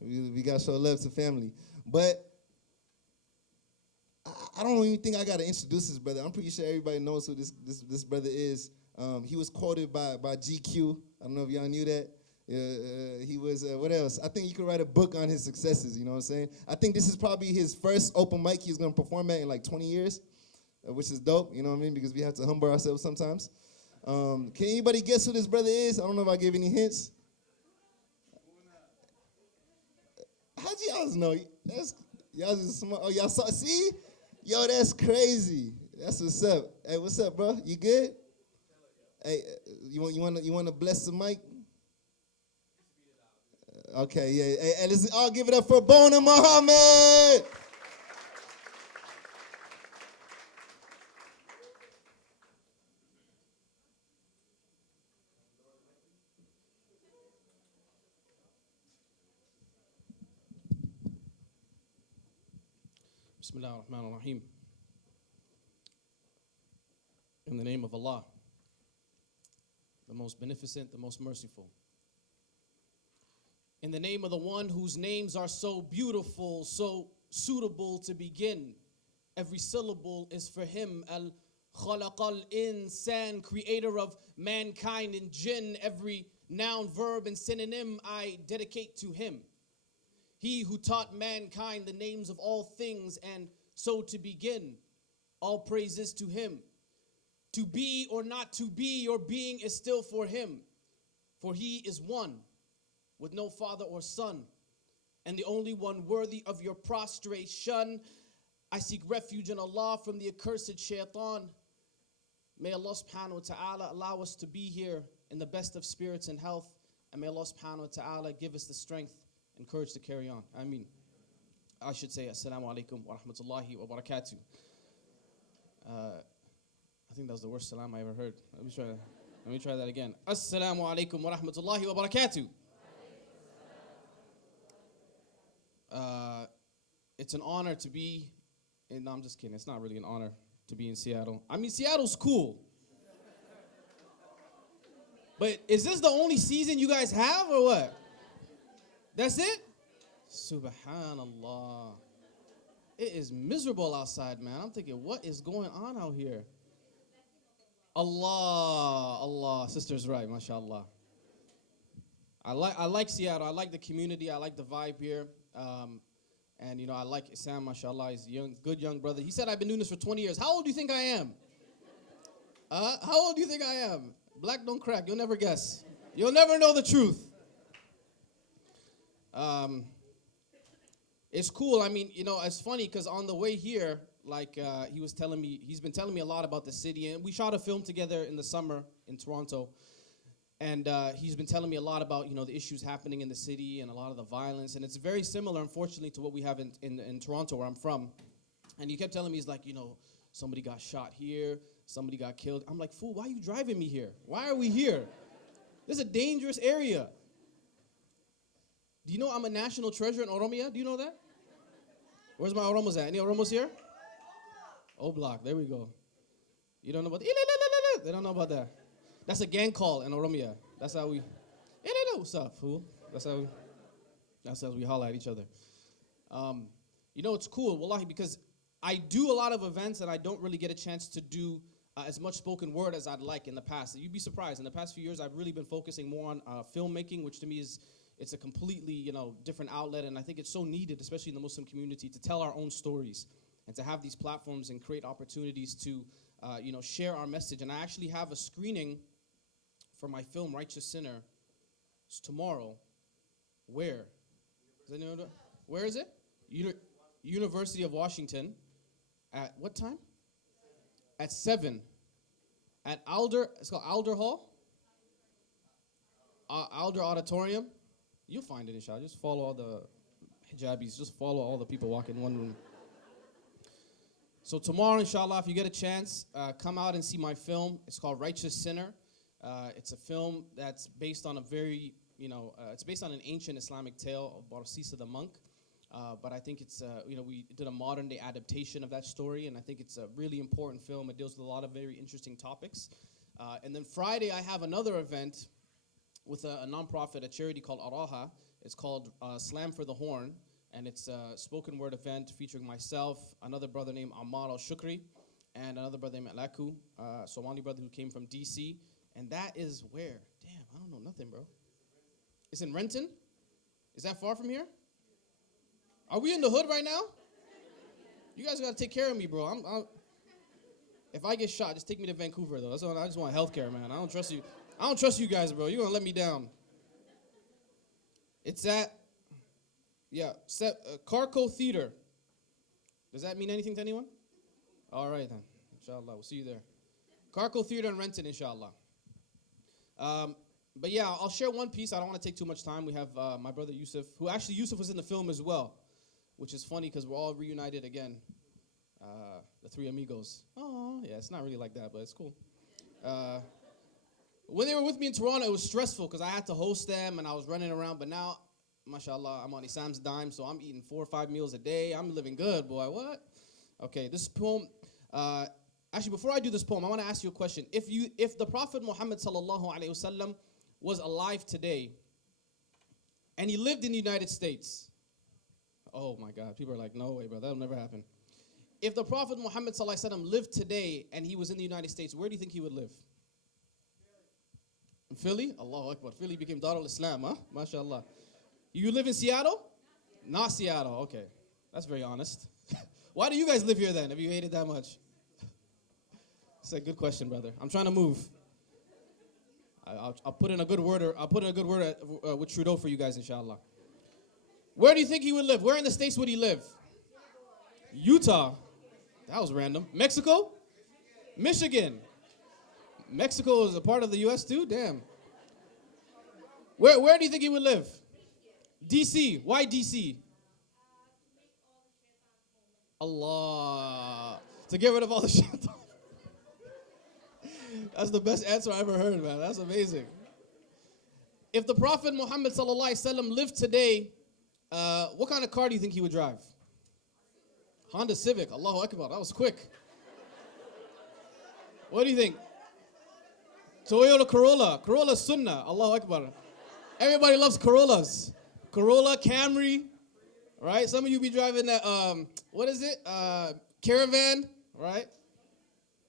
We gotta show love to family, but I don't even think I gotta introduce this brother. I'm pretty sure everybody knows who this brother is. He was quoted by GQ. I don't know if y'all knew that. He was what else? I think you could write a book on his successes. You know what I'm saying? I think this is probably his first open mic he's gonna perform at in like 20 years, which is dope. You know what I mean? Because we have to humble ourselves sometimes. Can anybody guess who this brother is? I don't know if I gave any hints. How'd y'all know? Y'all just smart. Oh, y'all saw? See? Yo, that's crazy. That's what's up. Hey, what's up, bro? You good? Hey, you want to bless the mic? Okay, yeah. Hey, let's all give it up for Boona Mohammed. Bismillah ar-Rahman ar-Rahim. In the name of Allah, the most beneficent, the most merciful. In the name of the one whose names are so beautiful, so suitable to begin. Every syllable is for him. Al-Khalaq al-Insan, creator of mankind and jinn. Every noun, verb, and synonym I dedicate to him. He who taught mankind the names of all things, and so to begin, all praises to him. To be or not to be, your being is still for him. For he is one, with no father or son, and the only one worthy of your prostration. I seek refuge in Allah from the accursed shaitan. May Allah subhanahu wa ta'ala allow us to be here in the best of spirits and health, and may Allah subhanahu wa ta'ala give us the strength and courage to carry on. I mean, I should say, Assalamu alaikum wa rahmatullahi wa barakatuh. I think that was the worst salam I ever heard. Let me try that again. Assalamu alaikum wa rahmatullahi wa barakatuh. It's an honor to be in, no, I'm just kidding. It's not really an honor to be in Seattle. I mean, Seattle's cool. But is this the only season you guys have or what? That's it? Subhanallah. It is miserable outside, man. I'm thinking, what is going on out here? Allah. Sister's right, mashallah. I like Seattle. I like the community. I like the vibe here. And, you know, I like Essam, mashallah. He's a good young brother. He said, I've been doing this for 20 years. How old do you think I am? How old do you think I am? Black don't crack. You'll never guess. You'll never know the truth. It's cool. I mean, you know, it's funny because on the way here, like he's been telling me a lot about the city. And we shot a film together in the summer in Toronto. And he's been telling me a lot about, you know, the issues happening in the city and a lot of the violence. And it's very similar, unfortunately, to what we have in Toronto, where I'm from. And he kept telling me, he's like, you know, somebody got shot here, somebody got killed. I'm like, fool, why are you driving me here? Why are we here? This is a dangerous area. Do you know I'm a national treasure in Oromia? Do you know that? Where's my Oromos at? Any Oromos here? O Block, there we go. You don't know about that? They don't know about that. That's a gang call in Oromia. That's how we, what's up, fool? That's how we holler at each other. You know, it's cool, wallahi, because I do a lot of events and I don't really get a chance to do as much spoken word as I'd like in the past. You'd be surprised. In the past few years, I've really been focusing more on filmmaking, which to me it's a completely, you know, different outlet, and I think it's so needed, especially in the Muslim community, to tell our own stories and to have these platforms and create opportunities to, you know, share our message. And I actually have a screening for my film, Righteous Sinner. It's tomorrow. Where? Does anyone know? Where is it? University of Washington. At what time? At 7. At Alder, it's called Alder Hall? Alder Auditorium. You'll find it, inshallah. Just follow all the hijabis. Just follow all the people walking in one room. So tomorrow, inshallah, if you get a chance, come out and see my film. It's called Righteous Sinner. It's a film that's based on a very, you know, it's based on an ancient Islamic tale of Baraka the monk. But I think it's, you know, we did a modern day adaptation of that story, and I think it's a really important film. It deals with a lot of very interesting topics. And then Friday, I have another event with a nonprofit, a charity called Araha. It's called Slam for the Horn, and it's a spoken word event featuring myself, another brother named Ammar al-Shukri, and another brother named Alaku, Somali brother who came from DC. And that is where? Damn, I don't know nothing, bro. It's in Renton? Is that far from here? Are we in the hood right now? You guys gotta take care of me, bro. If I get shot, just take me to Vancouver, though. That's all, I just want healthcare, man. I don't trust you. I don't trust you guys, bro. You're gonna let me down. It's at, Carco Theater. Does that mean anything to anyone? All right, then. Inshallah, we'll see you there. Carco Theater in Renton, inshallah. But yeah, I'll share one piece. I don't want to take too much time. We have my brother Youssef, who actually Youssef was in the film as well, which is funny because we're all reunited again. The three amigos. Oh, yeah, it's not really like that, but it's cool. When they were with me in Toronto, it was stressful because I had to host them and I was running around. But now, mashallah, I'm on Essam's dime, so I'm eating 4 or 5 meals a day. I'm living good, boy. What? Okay, this poem. Actually, before I do this poem, I want to ask you a question. If the Prophet Muhammad sallallahu alaihi wasallam was alive today, and he lived in the United States, oh my God, people are like, no way, bro, that'll never happen. If the Prophet Muhammad sallallahu alaihi wasallam lived today and he was in the United States, where do you think he would live? In Philly? Allahu Akbar. Philly became Darul Islam, huh? MashaAllah. You live in Seattle? Not Seattle, okay. That's very honest. Why do you guys live here then, if you hate it that much? It's a good question, brother. I'm trying to move. I'll put in a good word. I'll put in a good word with Trudeau for you guys, inshallah. Where do you think he would live? Where in the States would he live? Utah. That was random. Mexico? Michigan. Mexico is a part of the U.S. too? Damn. Where do you think he would live? D.C. Why D.C.? Allah. To get rid of all the shaitan. That's the best answer I ever heard, man. That's amazing. If the Prophet Muhammad sallallahu alaihi wasallam lived today, what kind of car do you think he would drive? Honda Civic. Allahu Akbar. That was quick. What do you think? Toyota Corolla. Corolla Sunnah. Allahu Akbar. Everybody loves Corollas. Corolla, Camry. Right? Some of you be driving that, what is it? Caravan. Right?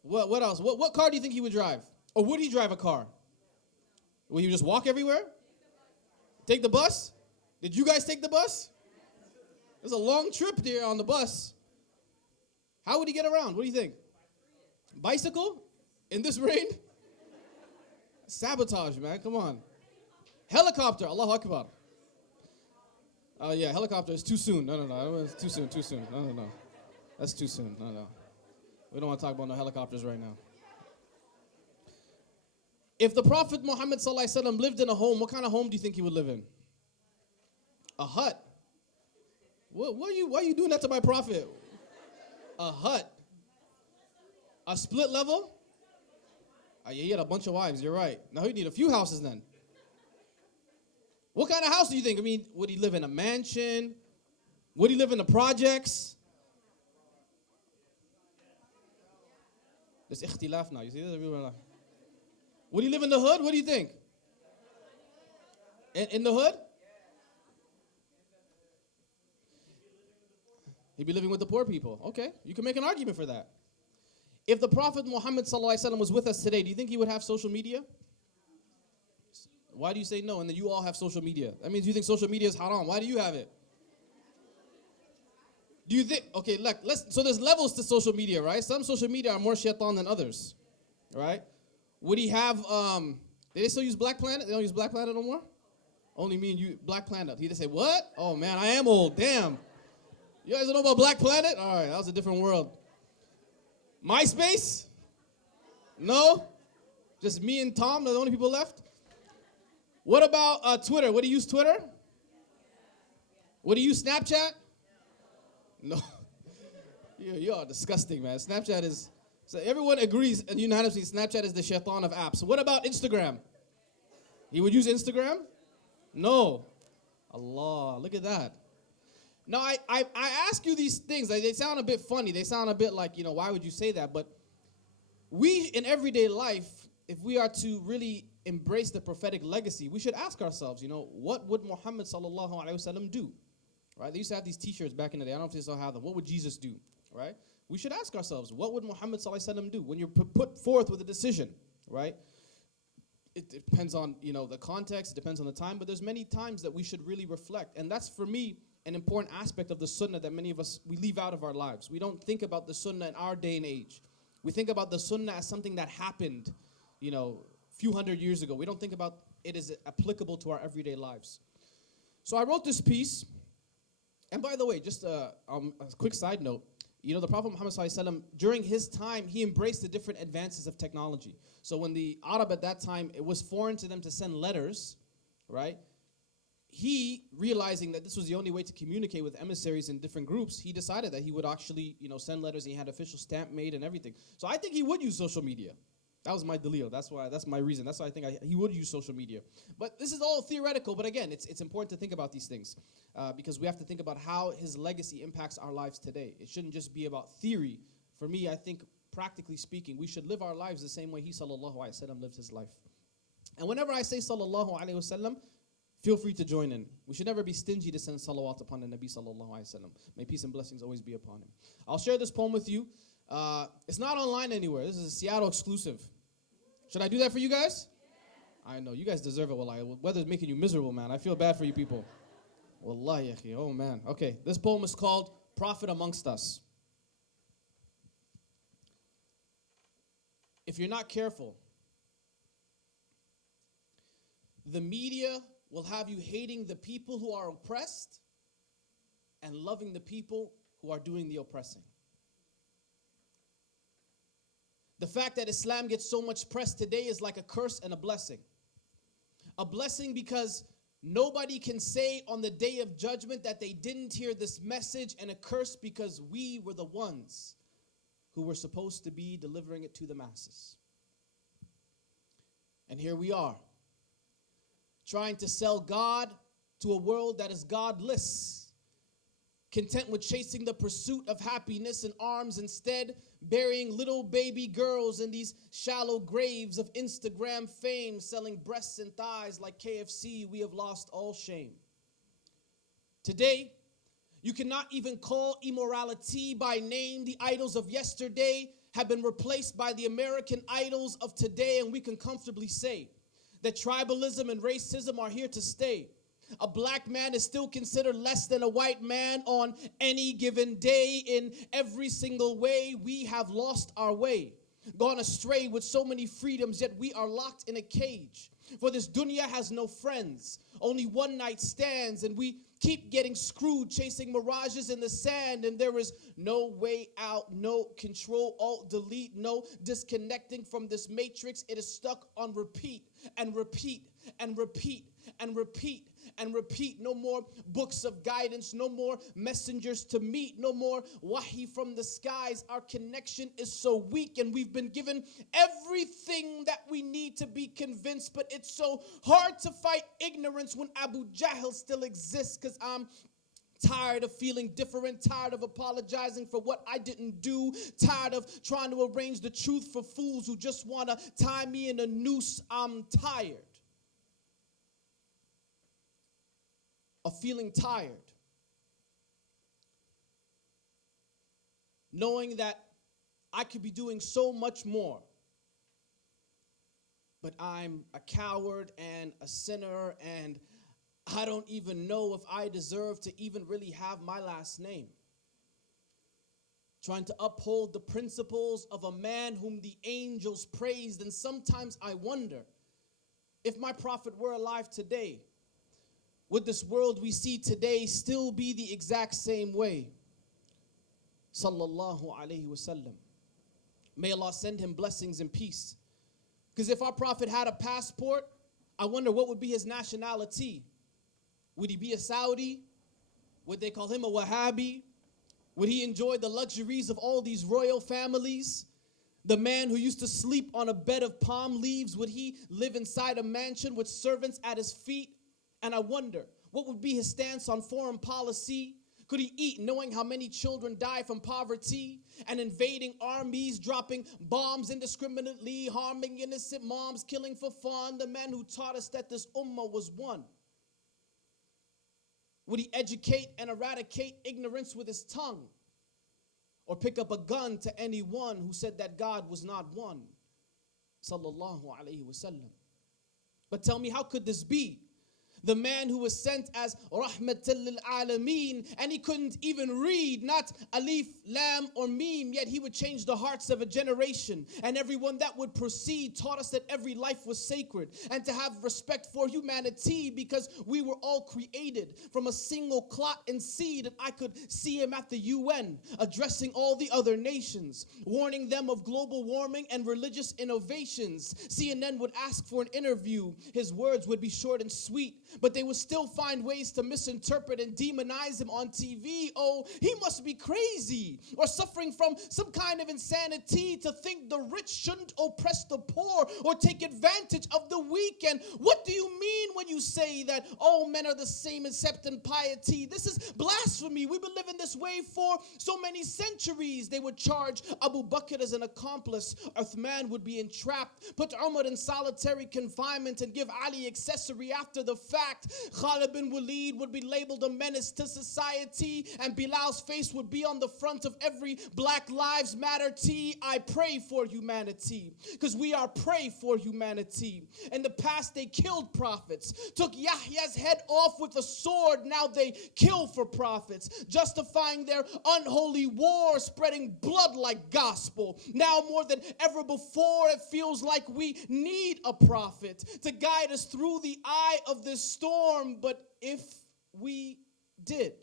What else? What car do you think he would drive? Or would he drive a car? Will he just walk everywhere? Take the bus? Did you guys take the bus? There's a long trip there on the bus. How would he get around? What do you think? Bicycle? In this rain? Sabotage, man. Come on. Helicopter. Allahu Akbar. Oh, yeah. Helicopter is too soon. No. It's too soon. No. That's too soon. No. We don't want to talk about no helicopters right now. If the Prophet Muhammad sallallahu alaihi wasallam lived in a home, what kind of home do you think he would live in? A hut. Why are you doing that to my Prophet? A hut. A split level? Oh, yeah, he had a bunch of wives, you're right. Now he'd need a few houses then. What kind of house do you think? I mean, would he live in a mansion? Would he live in the projects? There's ikhtilaf now. You see this? Everyone like, would he live in the hood? What do you think? In the hood? He'd be living with the poor people. Okay, you can make an argument for that. If the Prophet Muhammad sallallahu alaihi wasallam was with us today, do you think he would have social media? Why do you say no? And then you all have social media. That means you think social media is haram. Why do you have it? Do you think, okay, look, so there's levels to social media, right? Some social media are more shaitan than others, right? Would he have, do they still use Black Planet? They don't use Black Planet no more? Only me and you, Black Planet. He just say, what? Oh man, I am old, damn. You guys don't know about Black Planet? All right, that was a different world. MySpace? No? Just me and Tom, they're the only people left? What about Twitter? Would he use Twitter? Would he use Snapchat? No. You are disgusting, man. Snapchat is, so everyone agrees and unanimously Snapchat is the shaitan of apps. What about Instagram? He would use Instagram? No. Allah, look at that. Now, I ask you these things, like, they sound a bit funny. They sound a bit like, why would you say that? But we, in everyday life, if we are to really embrace the prophetic legacy, we should ask ourselves, what would Muhammad sallallahu alaihi wasallam do? Right? They used to have these t-shirts back in the day. I don't know if they still have them. What would Jesus do? Right? We should ask ourselves, what would Muhammad sallallahu alaihi wasallam do when you're put forth with a decision? Right? It depends on, the context. It depends on the time. But there's many times that we should really reflect. And that's, for me, an important aspect of the sunnah that many of us, we leave out of our lives. We don't think about the sunnah in our day and age. We think about the sunnah as something that happened, few hundred years ago. We don't think about it as applicable to our everyday lives. So I wrote this piece. And by the way, just a quick side note. You know, the Prophet Muhammad ﷺ, during his time, he embraced the different advances of technology. So when the Arab at that time, it was foreign to them to send letters, right? He, realizing that this was the only way to communicate with emissaries in different groups, he decided that he would actually, send letters, and he had official stamp made and everything. So I think he would use social media. That was my delil. That's my reason. That's why I think he would use social media. But this is all theoretical. But again, it's important to think about these things because we have to think about how his legacy impacts our lives today. It shouldn't just be about theory. For me, I think practically speaking, we should live our lives the same way he sallallahu alaihi wasallam lived his life. And whenever I say sallallahu alaihi wasallam, feel free to join in. We should never be stingy to send salawat upon the Nabi sallallahu alaihi wasallam. May peace and blessings always be upon him. I'll share this poem with you. It's not online anywhere. This is a Seattle exclusive. Should I do that for you guys? Yeah. I know. You guys deserve it, wallahi. Weather's making you miserable, man. I feel bad for you people. Wallahi, akhi. Oh, man. Okay. This poem is called Prophet Amongst Us. If you're not careful, the media will have you hating the people who are oppressed and loving the people who are doing the oppressing. The fact that Islam gets so much press today is like a curse and a blessing. A blessing because nobody can say on the day of judgment that they didn't hear this message, and a curse because we were the ones who were supposed to be delivering it to the masses. And here we are, trying to sell God to a world that is godless, content with chasing the pursuit of happiness in arms instead, burying little baby girls in these shallow graves of Instagram fame, selling breasts and thighs like KFC. We have lost all shame. Today, you cannot even call immorality by name. The idols of yesterday have been replaced by the American idols of today, and we can comfortably say that tribalism and racism are here to stay. A black man is still considered less than a white man on any given day. In every single way, we have lost our way, gone astray with so many freedoms, yet we are locked in a cage. For this dunya has no friends, only one night stands, and we keep getting screwed, chasing mirages in the sand, and there is no way out, no control, alt, delete, no disconnecting from this matrix. It is stuck on repeat and repeat and repeat and repeat and repeat. No more books of guidance, no more messengers to meet, no more wahi from the skies. Our connection is so weak, and we've been given everything that we need to be convinced, but it's so hard to fight ignorance when Abu Jahl still exists, because I'm tired of feeling different, tired of apologizing for what I didn't do, tired of trying to arrange the truth for fools who just want to tie me in a noose. I'm tired of feeling tired, knowing that I could be doing so much more, but I'm a coward and a sinner, and I don't even know if I deserve to even really have my last name. Trying to uphold the principles of a man whom the angels praised, and sometimes I wonder if my prophet were alive today, would this world we see today still be the exact same way? Sallallahu alayhi wasallam. May Allah send him blessings and peace. Because if our prophet had a passport, I wonder what would be his nationality. Would he be a Saudi? Would they call him a Wahhabi? Would he enjoy the luxuries of all these royal families? The man who used to sleep on a bed of palm leaves, would he live inside a mansion with servants at his feet? And I wonder, what would be his stance on foreign policy? Could he eat knowing how many children die from poverty? And invading armies, dropping bombs indiscriminately, harming innocent moms, killing for fun? The man who taught us that this ummah was one. Would he educate and eradicate ignorance with his tongue? Or pick up a gun to anyone who said that God was not one? Sallallahu alayhi wasallam. But tell me, how could this be? The man who was sent as Rahmatul lil Alameen, and he couldn't even read, not Alif, Lam, or Mim, yet he would change the hearts of a generation. And everyone that would proceed taught us that every life was sacred and to have respect for humanity, because we were all created from a single clot and seed. And I could see him at the UN addressing all the other nations, warning them of global warming and religious innovations. CNN would ask for an interview. His words would be short and sweet, but they would still find ways to misinterpret and demonize him on TV. Oh, he must be crazy or suffering from some kind of insanity to think the rich shouldn't oppress the poor or take advantage of the weak. And what do you mean when you say that all men are the same except in piety? This is blasphemy. We've been living this way for so many centuries. They would charge Abu Bakr as an accomplice. Uthman would be entrapped, put Umar in solitary confinement, and give Ali accessory after the fact. Khalid bin Walid would be labeled a menace to society, and Bilal's face would be on the front of every Black Lives Matter tee. I pray for humanity, because we are prey for humanity. In the past, they killed prophets, took Yahya's head off with a sword. Now they kill for prophets, justifying their unholy war, spreading blood like gospel. Now more than ever before, it feels like we need a prophet to guide us through the eye of this storm. But if we did,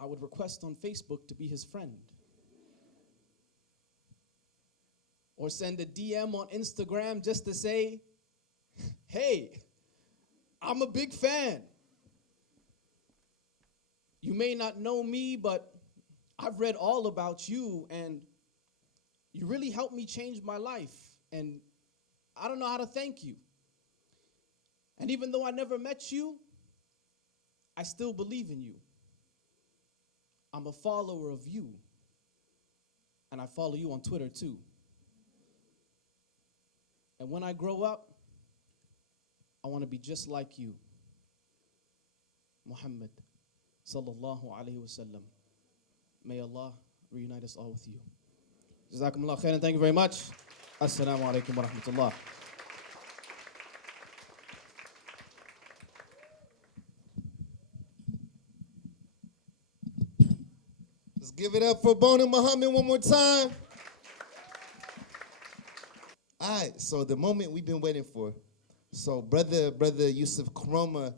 I would request on Facebook to be his friend, or send a DM on Instagram just to say, hey, I'm a big fan. You may not know me, but I've read all about you, and you really helped me change my life, and I don't know how to thank you. And even though I never met you, I still believe in you. I'm a follower of you, and I follow you on Twitter too. And when I grow up, I want to be just like you. Mohammed sallallahu alayhi wa sallam. May Allah reunite us all with you. Jazakumullah khairan. Thank you very much. Assalamu alaikum wa rahmatullah. Let's give it up for Boona Mohammed one more time. All right, so the moment we've been waiting for. So brother Youssef Kromah,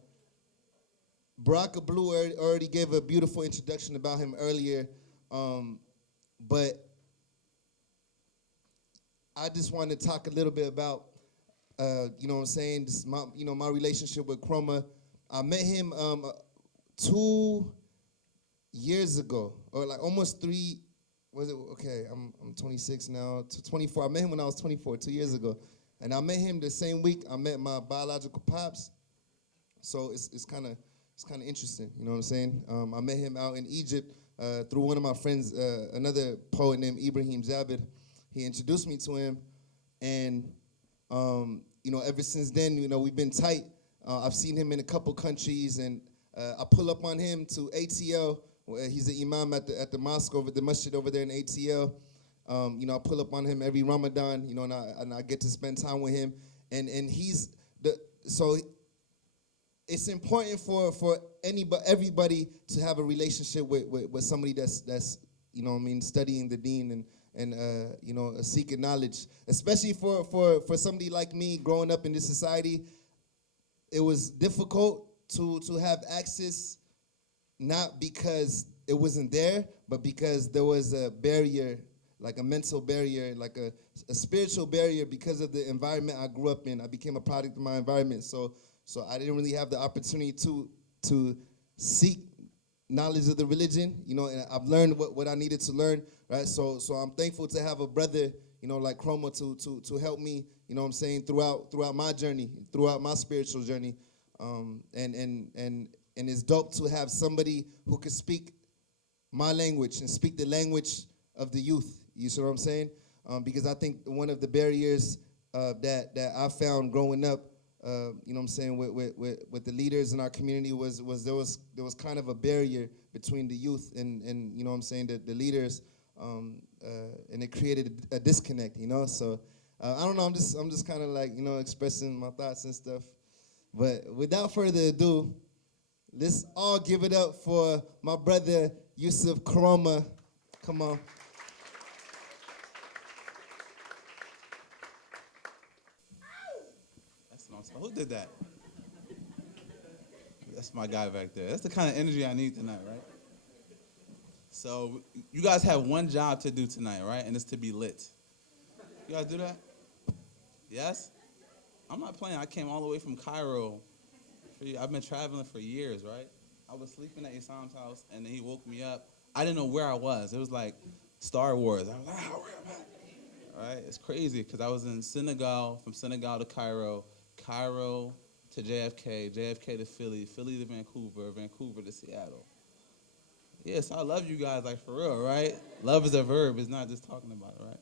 Baraka Blue already gave a beautiful introduction about him earlier, but I just wanted to talk a little bit about, you know what I'm saying, just my relationship with Kromah. I met him 2 years ago, or like almost 3. Was it okay? I'm 26 now. 24. I met him when I was 24, 2 years ago, and I met him the same week I met my biological pops. So it's kind of interesting. You know what I'm saying? I met him out in Egypt through one of my friends, another poet named Ibrahim Zabid. He introduced me to him, and you know, ever since then, you know, we've been tight. I've seen him in a couple countries, and I pull up on him to ATL. He's an imam at the mosque over the masjid over there in ATL. You know, I pull up on him every Ramadan. You know, and I get to spend time with him. And he's so it's important for everybody to have a relationship with somebody that's you know what I mean, studying the Deen and you know, seeking knowledge. Especially for somebody like me growing up in this society, it was difficult to have access. Not because it wasn't there, but because there was a barrier, like a mental barrier, like a spiritual barrier, because of the environment I grew up in. I became a product of my environment, so I didn't really have the opportunity to seek knowledge of the religion, you know, and I've learned what I needed to learn, right? So I'm thankful to have a brother, you know, like Kromah to help me, you know what I'm saying, throughout my journey, throughout my spiritual journey, and it's dope to have somebody who could speak my language and speak the language of the youth. You see what I'm saying? Because I think one of the barriers that I found growing up, you know what I'm saying, with the leaders in our community was there was kind of a barrier between the youth and you know what I'm saying, the leaders, and it created a disconnect, you know. So I don't know. I'm just kind of like, you know, expressing my thoughts and stuff. But without further ado, let's all give it up for my brother Youssef Kromah. Come on. That's what I'm saying. Who did that? That's my guy back there. That's the kind of energy I need tonight, right? So you guys have one job to do tonight, right? And it's to be lit. You guys do that? Yes? I'm not playing. I came all the way from Cairo. I've been traveling for years, right? I was sleeping at Essam's house, and then he woke me up. I didn't know where I was. It was like Star Wars. I was like, where am I? All right? It's crazy because I was in Senegal, from Senegal to Cairo, Cairo to JFK, JFK to Philly, Philly to Vancouver, Vancouver to Seattle. Yes, I love you guys, like, for real, right? Love is a verb. It's not just talking about it, right?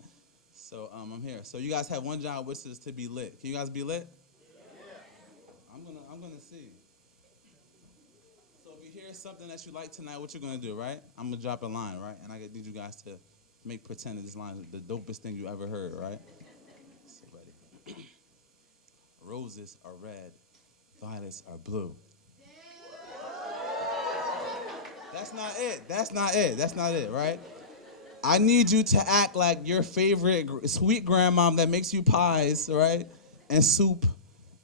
So I'm here. So you guys have one job, which is to be lit. Can you guys be lit? Yeah. I'm gonna see. So if you hear something that you like tonight, what you're gonna do, right? I'm gonna drop a line, right? And I need you guys to make pretend that this line is the dopest thing you ever heard, right? So ready. Roses are red, violets are blue. That's not it. That's not it. That's not it, right? I need you to act like your favorite sweet grandmom that makes you pies, right? And soup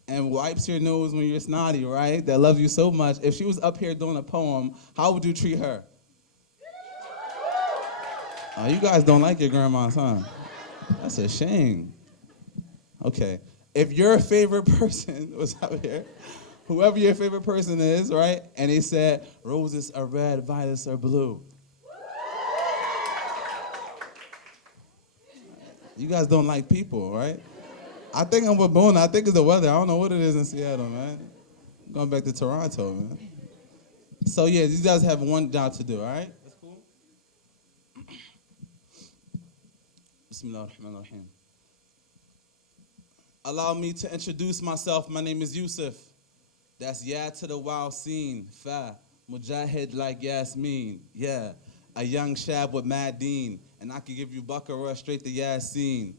and wipes your nose when you're snotty, right? That loves you so much. If she was up here doing a poem, how would you treat her? Oh, you guys don't like your grandmas, huh? That's a shame. Okay. If your favorite person was out here, whoever your favorite person is, right? And they said, roses are red, violets are blue. You guys don't like people, right? I think I'm with Boona. I think it's the weather. I don't know what it is in Seattle, man. I'm going back to Toronto, man. So yeah, these guys have one job to do, all right? That's cool? Bismillah ar-Rahman ar-Rahim. Allow me to introduce myself. My name is Youssef. That's Ya to the wild scene. Fa, Mujahid like Yasmin. Yeah, a young shab with mad Deen. And I can give you Baraka straight to Yasin.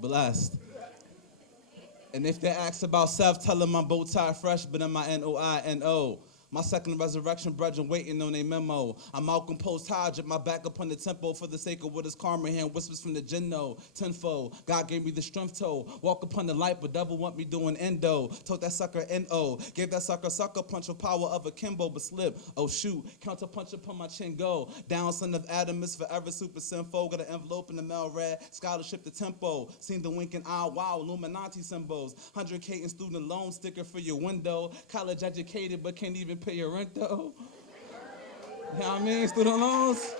Blessed. And if they ask about self, tell them I'm bow tie fresh, but in my N-O-I-N-O. My second resurrection brethren waiting on a memo. I'm out composed Taj at my back up on the tempo for the sake of what is karma hand whispers from the jinno. Tenfold, God gave me the strength to walk upon the light, but devil want me doing endo. Told that sucker N-O. Gave that sucker punch of power of a Kimbo, but slip. Oh shoot, counter punch upon my chin go. Down son of Adam is forever super sinful. Got an envelope in the mail red. Scholarship to tempo. Seen the winking eye, wow, Illuminati symbols. 100K in student loan sticker for your window. College educated, but can't even pay your rent though. You know what I mean? Student loans.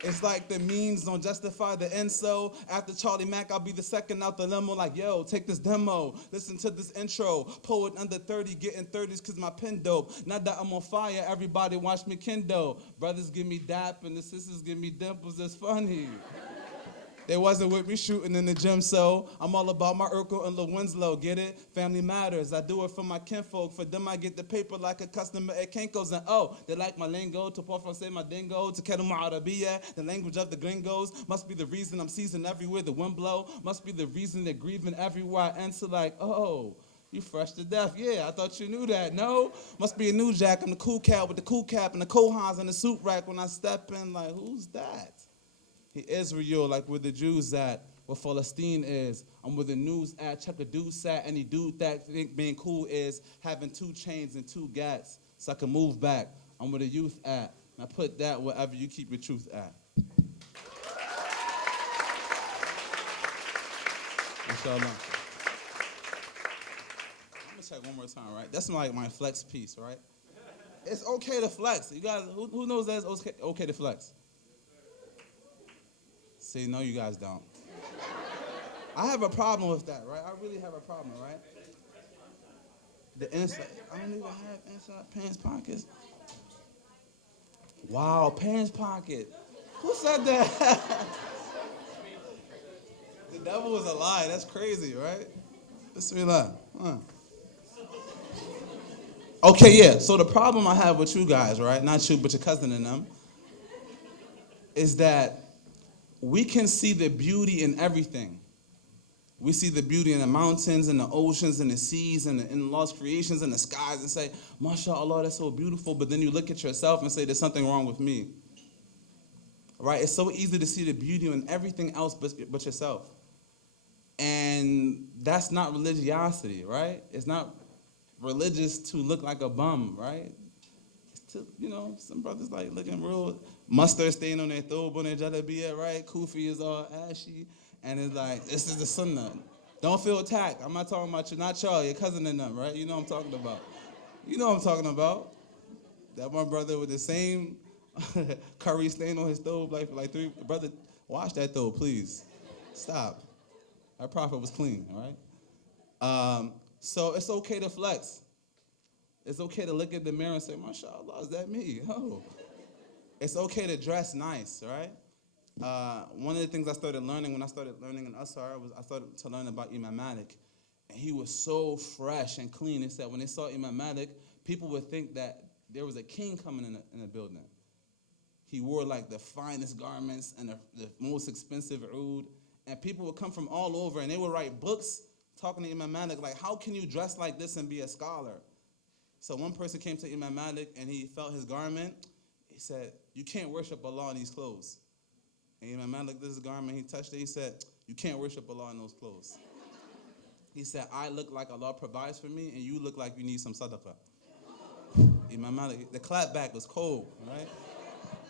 It's like the means don't justify the end, so after Charlie Mack, I'll be the second out the limo like, yo, take this demo, listen to this intro. Poet under 30, getting 30s cause my pen dope. Now that I'm on fire, everybody watch me kindle. Brothers give me dap and the sisters give me dimples, it's funny. They wasn't with me shooting in the gym, so I'm all about my Urkel and Lil Winslow, get it? Family matters, I do it for my kinfolk. For them, I get the paper like a customer at Kinko's. And oh, they like my lingo, to pour from say my dingo, to Keduma Arabiya, the language of the gringos. Must be the reason I'm seasoned everywhere the wind blow. Must be the reason they're grieving everywhere I enter like, oh, you fresh to death. Yeah, I thought you knew that. No? Must be a new jack. I'm the cool cat with the cool cap and the Kohans and the suit rack. When I step in, like, who's that? He Israel, like where the Jews at, where Palestine is. I'm where the news at, check a dude sat. Any dude that think being cool is having 2 chains and 2 gats, so I can move back. I'm where the youth at. Now put that wherever you keep your truth at. Inshallah. I'm gonna check one more time, right? That's like my flex piece, right? It's okay to flex. You guys, who knows that it's okay to flex? See, no, you guys don't. I have a problem with that, right? I really have a problem, right? The inside, I don't even have inside pants pockets. Wow, pants pocket. Who said that? The devil was a lie. That's crazy, right? Bismillah. Okay, yeah. So the problem I have with you guys, right? Not you, but your cousin and them, is that we can see the beauty in everything. We see the beauty in the mountains and the oceans and the seas and in Allah's creations and the skies and say, MashaAllah, that's so beautiful. But then you look at yourself and say, there's something wrong with me. Right? It's so easy to see the beauty in everything else but yourself. And that's not religiosity, right? It's not religious to look like a bum, right? It's to, some brothers like looking real mustard stain on their thobe, on their jalabiyah, right? Kufi is all ashy. And it's like, this is the sunnah. Don't feel attacked. I'm not talking about you, not y'all, your cousin and them, right? You know what I'm talking about. You know what I'm talking about. That one brother with the same curry stain on his thobe, like three. Brother, wash that thobe, please. Stop. Our prophet was clean, all right? So it's okay to flex. It's okay to look at the mirror and say, MashaAllah, is that me? Oh. It's okay to dress nice, right? One of the things I started learning when I started learning in Asar was I started to learn about Imam Malik. And he was so fresh and clean. He said when they saw Imam Malik, people would think that there was a king coming in a building. He wore like the finest garments and the most expensive oud. And people would come from all over and they would write books talking to Imam Malik like, how can you dress like this and be a scholar? So one person came to Imam Malik and he felt his garment. He said, you can't worship Allah in these clothes. And Imam Malik looked at his garment, he touched it, he said, you can't worship Allah in those clothes. He said, I look like Allah provides for me and you look like you need some sadaqah. Imam Malik, the clap back was cold, right?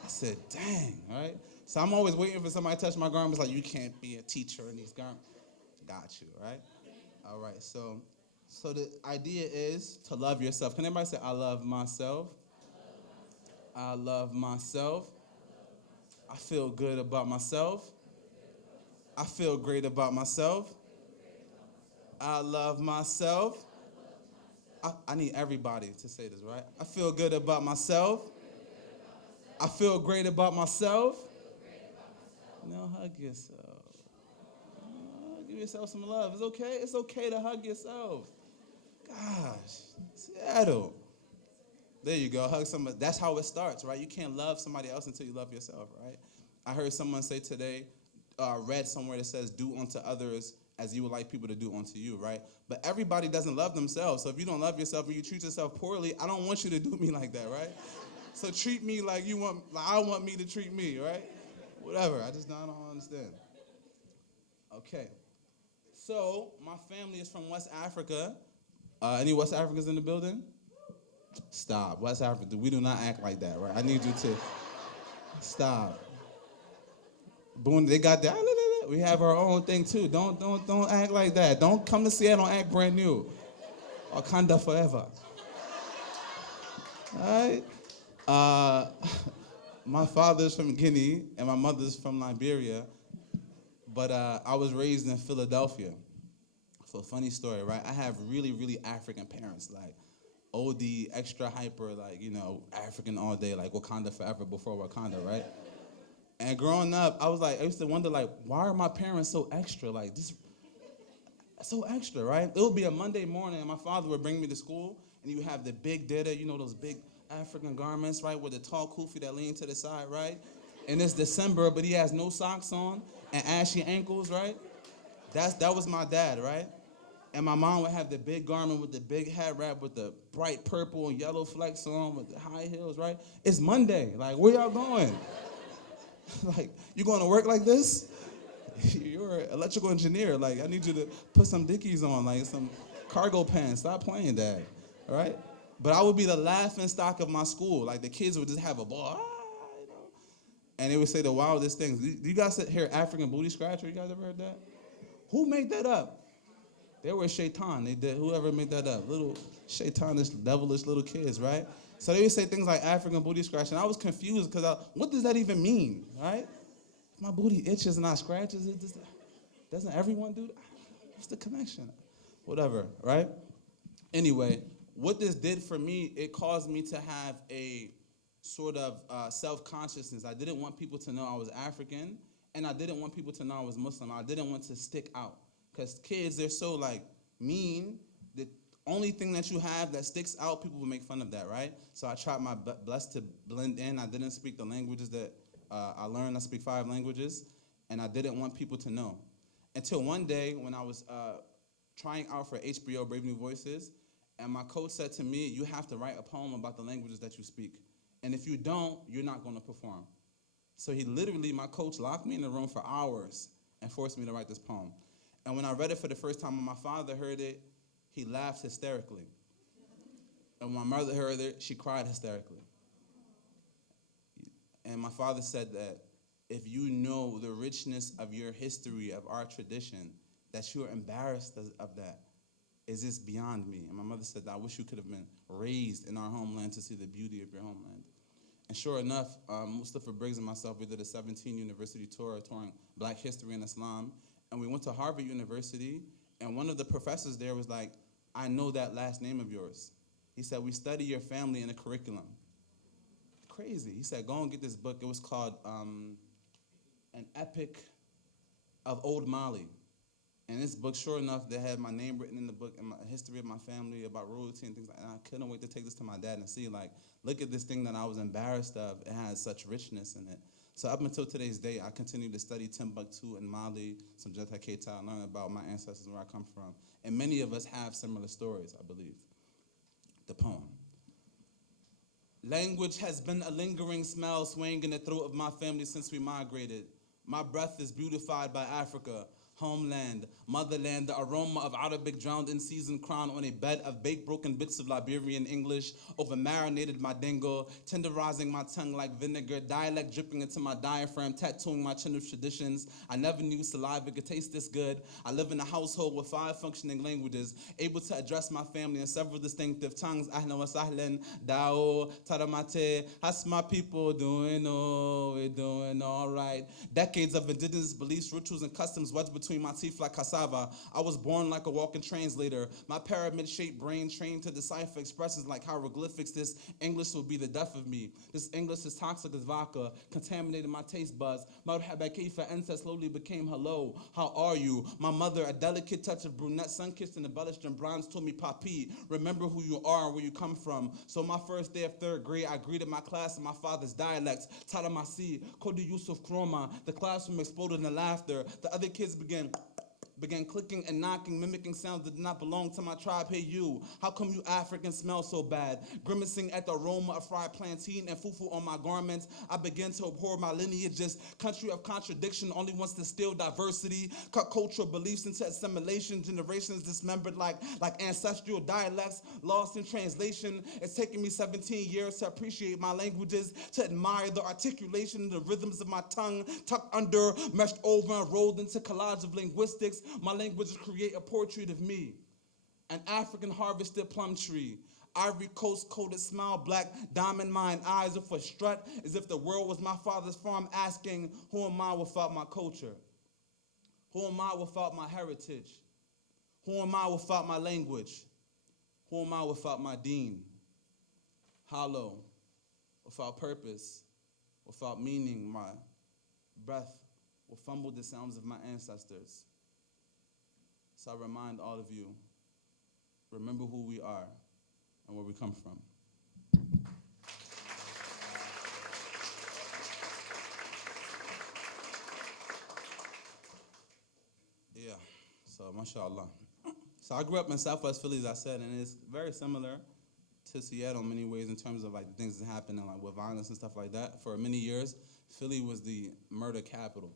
I said, dang, right? So I'm always waiting for somebody to touch my garments like, you can't be a teacher in these garments. Got you, right? All right, so the idea is to love yourself. Can everybody say, I love myself? I love myself. I feel good about myself. I feel great about myself. I love myself. I need everybody to say this, right? I feel good about myself. I feel great about myself. Now hug yourself. Give yourself some love. It's okay. It's okay to hug yourself. Gosh, Seattle. There you go. Hug somebody. That's how it starts, right? You can't love somebody else until you love yourself, right? I heard someone say today, read somewhere that says, do unto others as you would like people to do unto you, right? But everybody doesn't love themselves. So if you don't love yourself and you treat yourself poorly, I don't want you to do me like that, right? So treat me like I want me to treat me, right? Whatever. I don't understand. Okay. So my family is from West Africa. Any West Africans in the building? Stop. West Africa, we do not act like that, right? I need you to stop. Boona, they got that. We have our own thing too. Don't act like that. Don't come to Seattle and act brand new. Wakanda forever. All right? My father's from Guinea and my mother's from Liberia, but I was raised in Philadelphia. So funny story, right? I have really, really African parents, like OD, extra hyper, like, African all day, like Wakanda forever before Wakanda, right? And growing up, I used to wonder, like, why are my parents so extra? Like, just so extra, right? It would be a Monday morning, and my father would bring me to school, and you have the big dada, those big African garments, right, with the tall kufi that lean to the side, right? And it's December, but he has no socks on and ashy ankles, right? That was my dad, right? And my mom would have the big garment with the big hat wrap with the bright purple and yellow flecks on with the high heels, right? It's Monday. Like, where y'all going? Like, you going to work like this? You're an electrical engineer. Like, I need you to put some Dickies on, like some cargo pants. Stop playing, Dad. All right? But I would be the laughing stock of my school. Like, the kids would just have a ball. And they would say the wildest things. Do you guys hear African booty scratcher? You guys ever heard that? Who made that up? They were shaitan. They did. Whoever made that up. Little shaitanish, devilish little kids, right? So they would say things like African booty scratch. And I was confused because what does that even mean, right? If my booty itches and I scratches it, doesn't everyone do that? What's the connection? Whatever, right? Anyway, what this did for me, it caused me to have a sort of self-consciousness. I didn't want people to know I was African, and I didn't want people to know I was Muslim. I didn't want to stick out. Because kids, they're so, mean. The only thing that you have that sticks out, people will make fun of that, right? So I tried my best to blend in. I didn't speak the languages that I learned. I speak 5 languages, and I didn't want people to know. Until one day when I was trying out for HBO Brave New Voices, and my coach said to me, you have to write a poem about the languages that you speak. And if you don't, you're not going to perform. So he literally, my coach locked me in the room for hours and forced me to write this poem. And when I read it for the first time, when my father heard it, he laughed hysterically. And when my mother heard it, she cried hysterically. And my father said that if you know the richness of your history, of our tradition, that you're embarrassed of that, is this beyond me? And my mother said, I wish you could have been raised in our homeland to see the beauty of your homeland. And sure enough, Mustafa Briggs and myself, we did a 17 university tour touring Black history and Islam. And we went to Harvard University, and one of the professors there was like, I know that last name of yours. He said, we study your family in a curriculum. Crazy. He said, go and get this book. It was called An Epic of Old Mali. And this book, sure enough, they had my name written in the book and my history of my family, about royalty and things like that. And I couldn't wait to take this to my dad and see, like, look at this thing that I was embarrassed of. It has such richness in it. So up until today's day, I continue to study Timbuktu and Mali, some Jetta Keita, and learn about my ancestors and where I come from. And many of us have similar stories, I believe. The poem. Language has been a lingering smell swaying in the throat of my family since we migrated. My breath is beautified by Africa, homeland, motherland, the aroma of Arabic drowned in seasoned crown on a bed of baked broken bits of Liberian English, over marinated Mandingo, tenderizing my tongue like vinegar, dialect dripping into my diaphragm, tattooing my chin with traditions. I never knew saliva could taste this good. I live in a household with 5 functioning languages, able to address my family in several distinctive tongues. Ahlan wa sahlan, Dao, Taramate, how's my people doing? Oh, we're doing all right. Decades of indigenous beliefs, rituals, and customs wedged between my teeth like cassava. I was born like a walking translator. My pyramid-shaped brain trained to decipher expressions like hieroglyphics. This English will be the death of me. This English is toxic as vodka, contaminated my taste buds. Marhaba kaifa anta slowly became hello. How are you? My mother, a delicate touch of brunette, sun-kissed and embellished in bronze, told me, Papi, remember who you are and where you come from. So my first day of 3rd grade, I greeted my class in my father's dialects. Taramasi, Kodi Youssef Kromah. The classroom exploded in laughter. The other kids began clicking and knocking, mimicking sounds that did not belong to my tribe. Hey you, how come you Africans smell so bad? Grimacing at the aroma of fried plantain and fufu on my garments, I began to abhor my lineage. This country of contradiction only wants to steal diversity, cut cultural beliefs into assimilation, generations dismembered like ancestral dialects, lost in translation. It's taken me 17 years to appreciate my languages, to admire the articulation and the rhythms of my tongue, tucked under, meshed over, and rolled into collage of linguistics. My languages create a portrait of me, an African harvested plum tree, Ivory Coast coated smile, black diamond mine eyes with a strut, as if the world was my father's farm, asking, who am I without my culture? Who am I without my heritage? Who am I without my language? Who am I without my Deen? Hollow, without purpose, without meaning, my breath will fumble the sounds of my ancestors. So I remind all of you, remember who we are and where we come from. Yeah, so mashallah. So I grew up in Southwest Philly, as I said, and it's very similar to Seattle in many ways in terms of like things that happen and like with violence and stuff like that. For many years, Philly was the murder capital.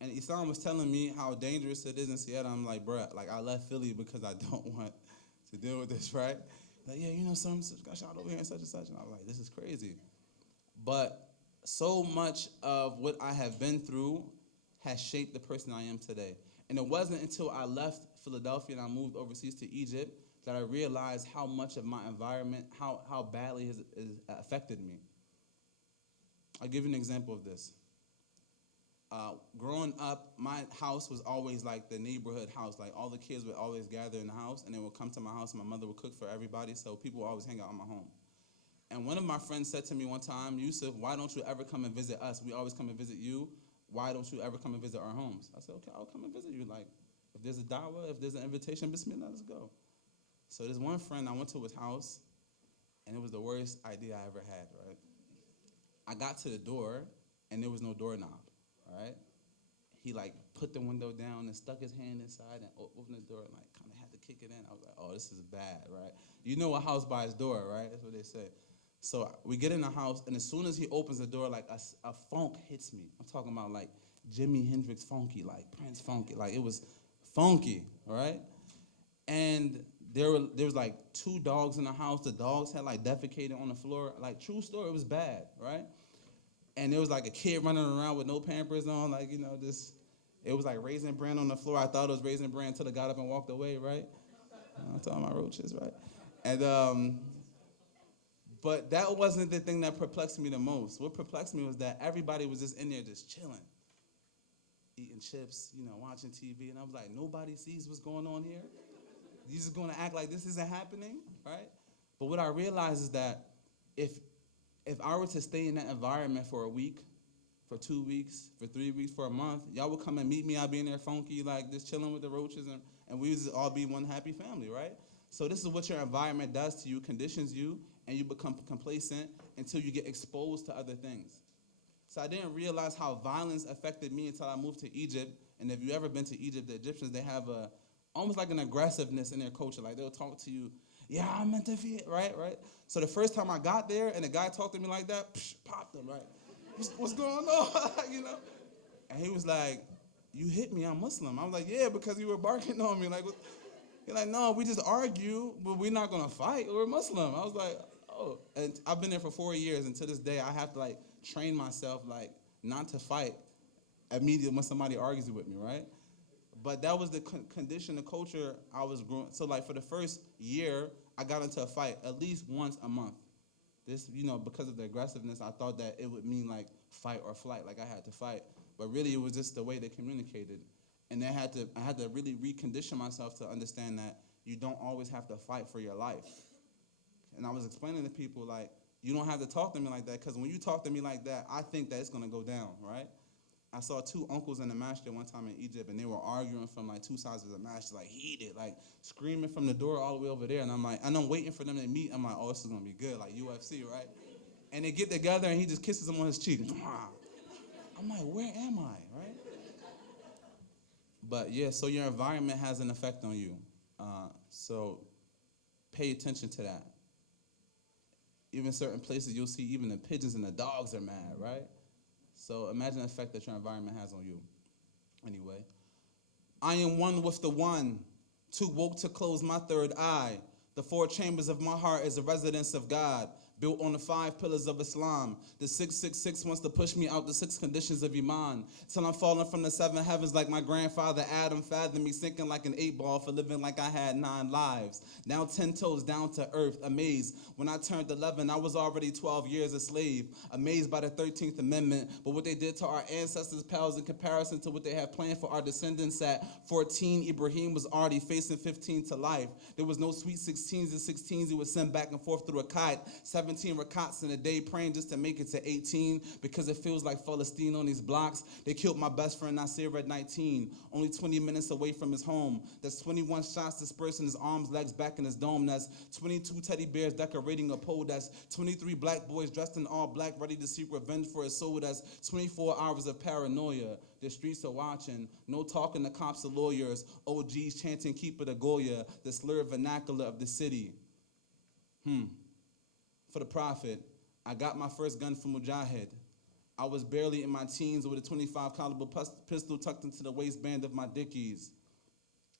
And Essam was telling me how dangerous it is in Seattle. I'm like, bruh, like I left Philly because I don't want to deal with this, right? Like, yeah, you know, some got shot over here and such and such. And I was like, this is crazy. But so much of what I have been through has shaped the person I am today. And it wasn't until I left Philadelphia and I moved overseas to Egypt that I realized how much of my environment, how badly it affected me. I'll give you an example of this. Growing up, my house was always like the neighborhood house. Like all the kids would always gather in the house and they would come to my house and my mother would cook for everybody, so people would always hang out in my home. And one of my friends said to me one time, Youssef, why don't you ever come and visit us? We always come and visit you. Why don't you ever come and visit our homes? I said, okay, I'll come and visit you. Like, if there's a dawah, if there's an invitation, bismillah, let's go. So this one friend, I went to his house, and it was the worst idea I ever had, right? I got to the door, and there was no doorknob, right? he like put the window down and stuck his hand inside and opened the door and like kind of had to kick it in. I was like, oh, this is bad, right? You know a house by its door, right? That's what they say. So we get in the house, and as soon as he opens the door, like a funk hits me. I'm talking about like Jimi Hendrix funky, like Prince funky. Like it was funky, right? And there was like 2 dogs in the house. The dogs had like defecated on the floor. Like true story, it was bad, right? And there was like a kid running around with no Pampers on, like, you know, it was like Raisin Bran on the floor. I thought it was Raisin Bran until I got up and walked away, right? I'm talking about roaches, right? And but that wasn't the thing that perplexed me the most. What perplexed me was that everybody was just in there just chilling, eating chips, you know, watching TV. And I was like, nobody sees what's going on here? You just going to act like this isn't happening, right? But what I realized is that if I were to stay in that environment for a week, for 2 weeks, for 3 weeks, for a month, y'all would come and meet me. I'd be in there funky, like just chilling with the roaches, and we would just all be one happy family, right? So this is what your environment does to you, conditions you, and you become complacent until you get exposed to other things. So I didn't realize how violence affected me until I moved to Egypt. And if you've ever been to Egypt, the Egyptians, they have almost like an aggressiveness in their culture. Like they'll talk to you, yeah, I'm meant to fit, right? So the first time I got there and the guy talked to me like that, popped him, right? What's going on, you know? And he was like, you hit me, I'm Muslim. I was like, yeah, because you were barking on me. Like, he's like, no, we just argue, but we're not gonna fight. We're Muslim. I was like, oh. And I've been there for 4 years, and to this day, I have to like train myself like not to fight immediately when somebody argues with me, right? But that was the condition, the culture I was growing. So like for the first year, I got into a fight at least once a month. This, you know, because of the aggressiveness, I thought that it would mean like fight or flight, like I had to fight. But really, it was just the way they communicated. And I had to really recondition myself to understand that you don't always have to fight for your life. And I was explaining to people, like, you don't have to talk to me like that, because when you talk to me like that, I think that it's going to go down, right? I saw 2 uncles in the masjid one time in Egypt, and they were arguing from, like, 2 sides of the masjid, like, heated, like, screaming from the door all the way over there. And I'm like, and I'm waiting for them to meet. I'm like, oh, this is going to be good, like UFC, right? And they get together, and he just kisses him on his cheek. I'm like, where am I, right? But, yeah, so your environment has an effect on you. So pay attention to that. Even certain places, you'll see even the pigeons and the dogs are mad, right? So imagine the effect that your environment has on you. Anyway, I am one with the one, too woke to close my third eye. The 4 chambers of my heart is a residence of God, built on the 5 pillars of Islam. The 666 wants to push me out the 6 conditions of Iman, till I'm falling from the 7 heavens like my grandfather Adam, fathomed me sinking like an 8 ball for living like I had 9 lives. Now 10 toes down to earth, amazed. When I turned 11, I was already 12 years a slave, amazed by the 13th Amendment. But what they did to our ancestors pales in comparison to what they have planned for our descendants. At 14, Ibrahim was already facing 15 to life. There was no sweet 16s and 16s he would send back and forth through a kite. 17 rakats in a day, praying just to make it to 18, because it feels like Palestine on these blocks. They killed my best friend Nasir at 19, only 20 minutes away from his home. That's 21 shots dispersed in his arms, legs, back in his dome. That's 22 teddy bears decorating a pole. That's 23 black boys dressed in all black, ready to seek revenge for his soul. That's 24 hours of paranoia. The streets are watching, no talking to cops or lawyers. OGs chanting keep it a Goya, the slurred vernacular of the city. For the Prophet, I got my first gun from Mujahid. I was barely in my teens with a 25 caliber pistol tucked into the waistband of my Dickies.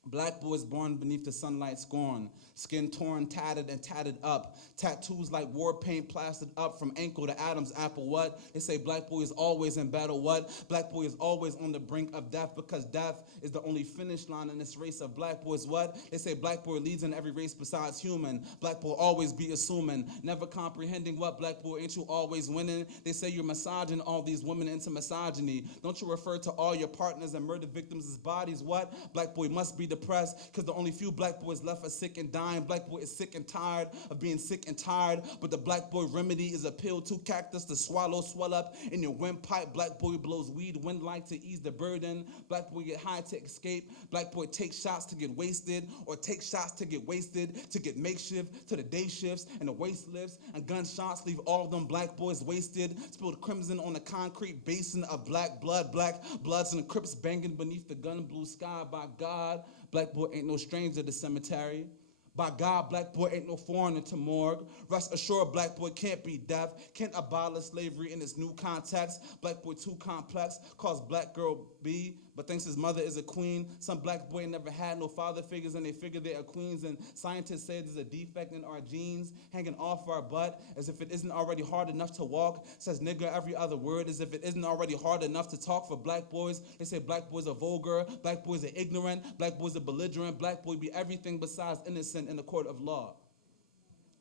Black boys born beneath the sunlight scorn, skin torn, tattered and tatted up, tattoos like war paint plastered up from ankle to Adam's apple. What? They say black boy is always in battle. What? Black boy is always on the brink of death, because death is the only finish line in this race of black boys. What? They say black boy leads in every race besides human. Black boy always be assuming, never comprehending what black boy ain't you always winning. They say you're massaging all these women into misogyny. Don't you refer to all your partners and murder victims as bodies? What? Black boy must be depressed, cause the only few black boys left are sick and dying. Black boy is sick and tired of being sick and tired, but the black boy remedy is a pill to cactus to swallow, swell up in your windpipe. Black boy blows weed, wind light to ease the burden. Black boy get high to escape. Black boy take shots to get wasted, or take shots to get wasted, to get makeshift to the day shifts and the waist lifts, and gunshots leave all of them black boys wasted. Spilled crimson on the concrete basin of black bloods and crips banging beneath the gun blue sky. By God, black boy ain't no stranger to the cemetery. By God, black boy ain't no foreigner to morgue. Rest assured, black boy can't be deaf, can't abolish slavery in its new context. Black boy too complex, calls black girl B, but thinks his mother is a queen. Some black boy never had no father figures, and they figure they are queens. And scientists say there's a defect in our genes, hanging off our butt, as if it isn't already hard enough to walk. Says nigga every other word, as if it isn't already hard enough to talk for black boys. They say black boys are vulgar, black boys are ignorant, black boys are belligerent, black boy be everything besides innocent in the court of law.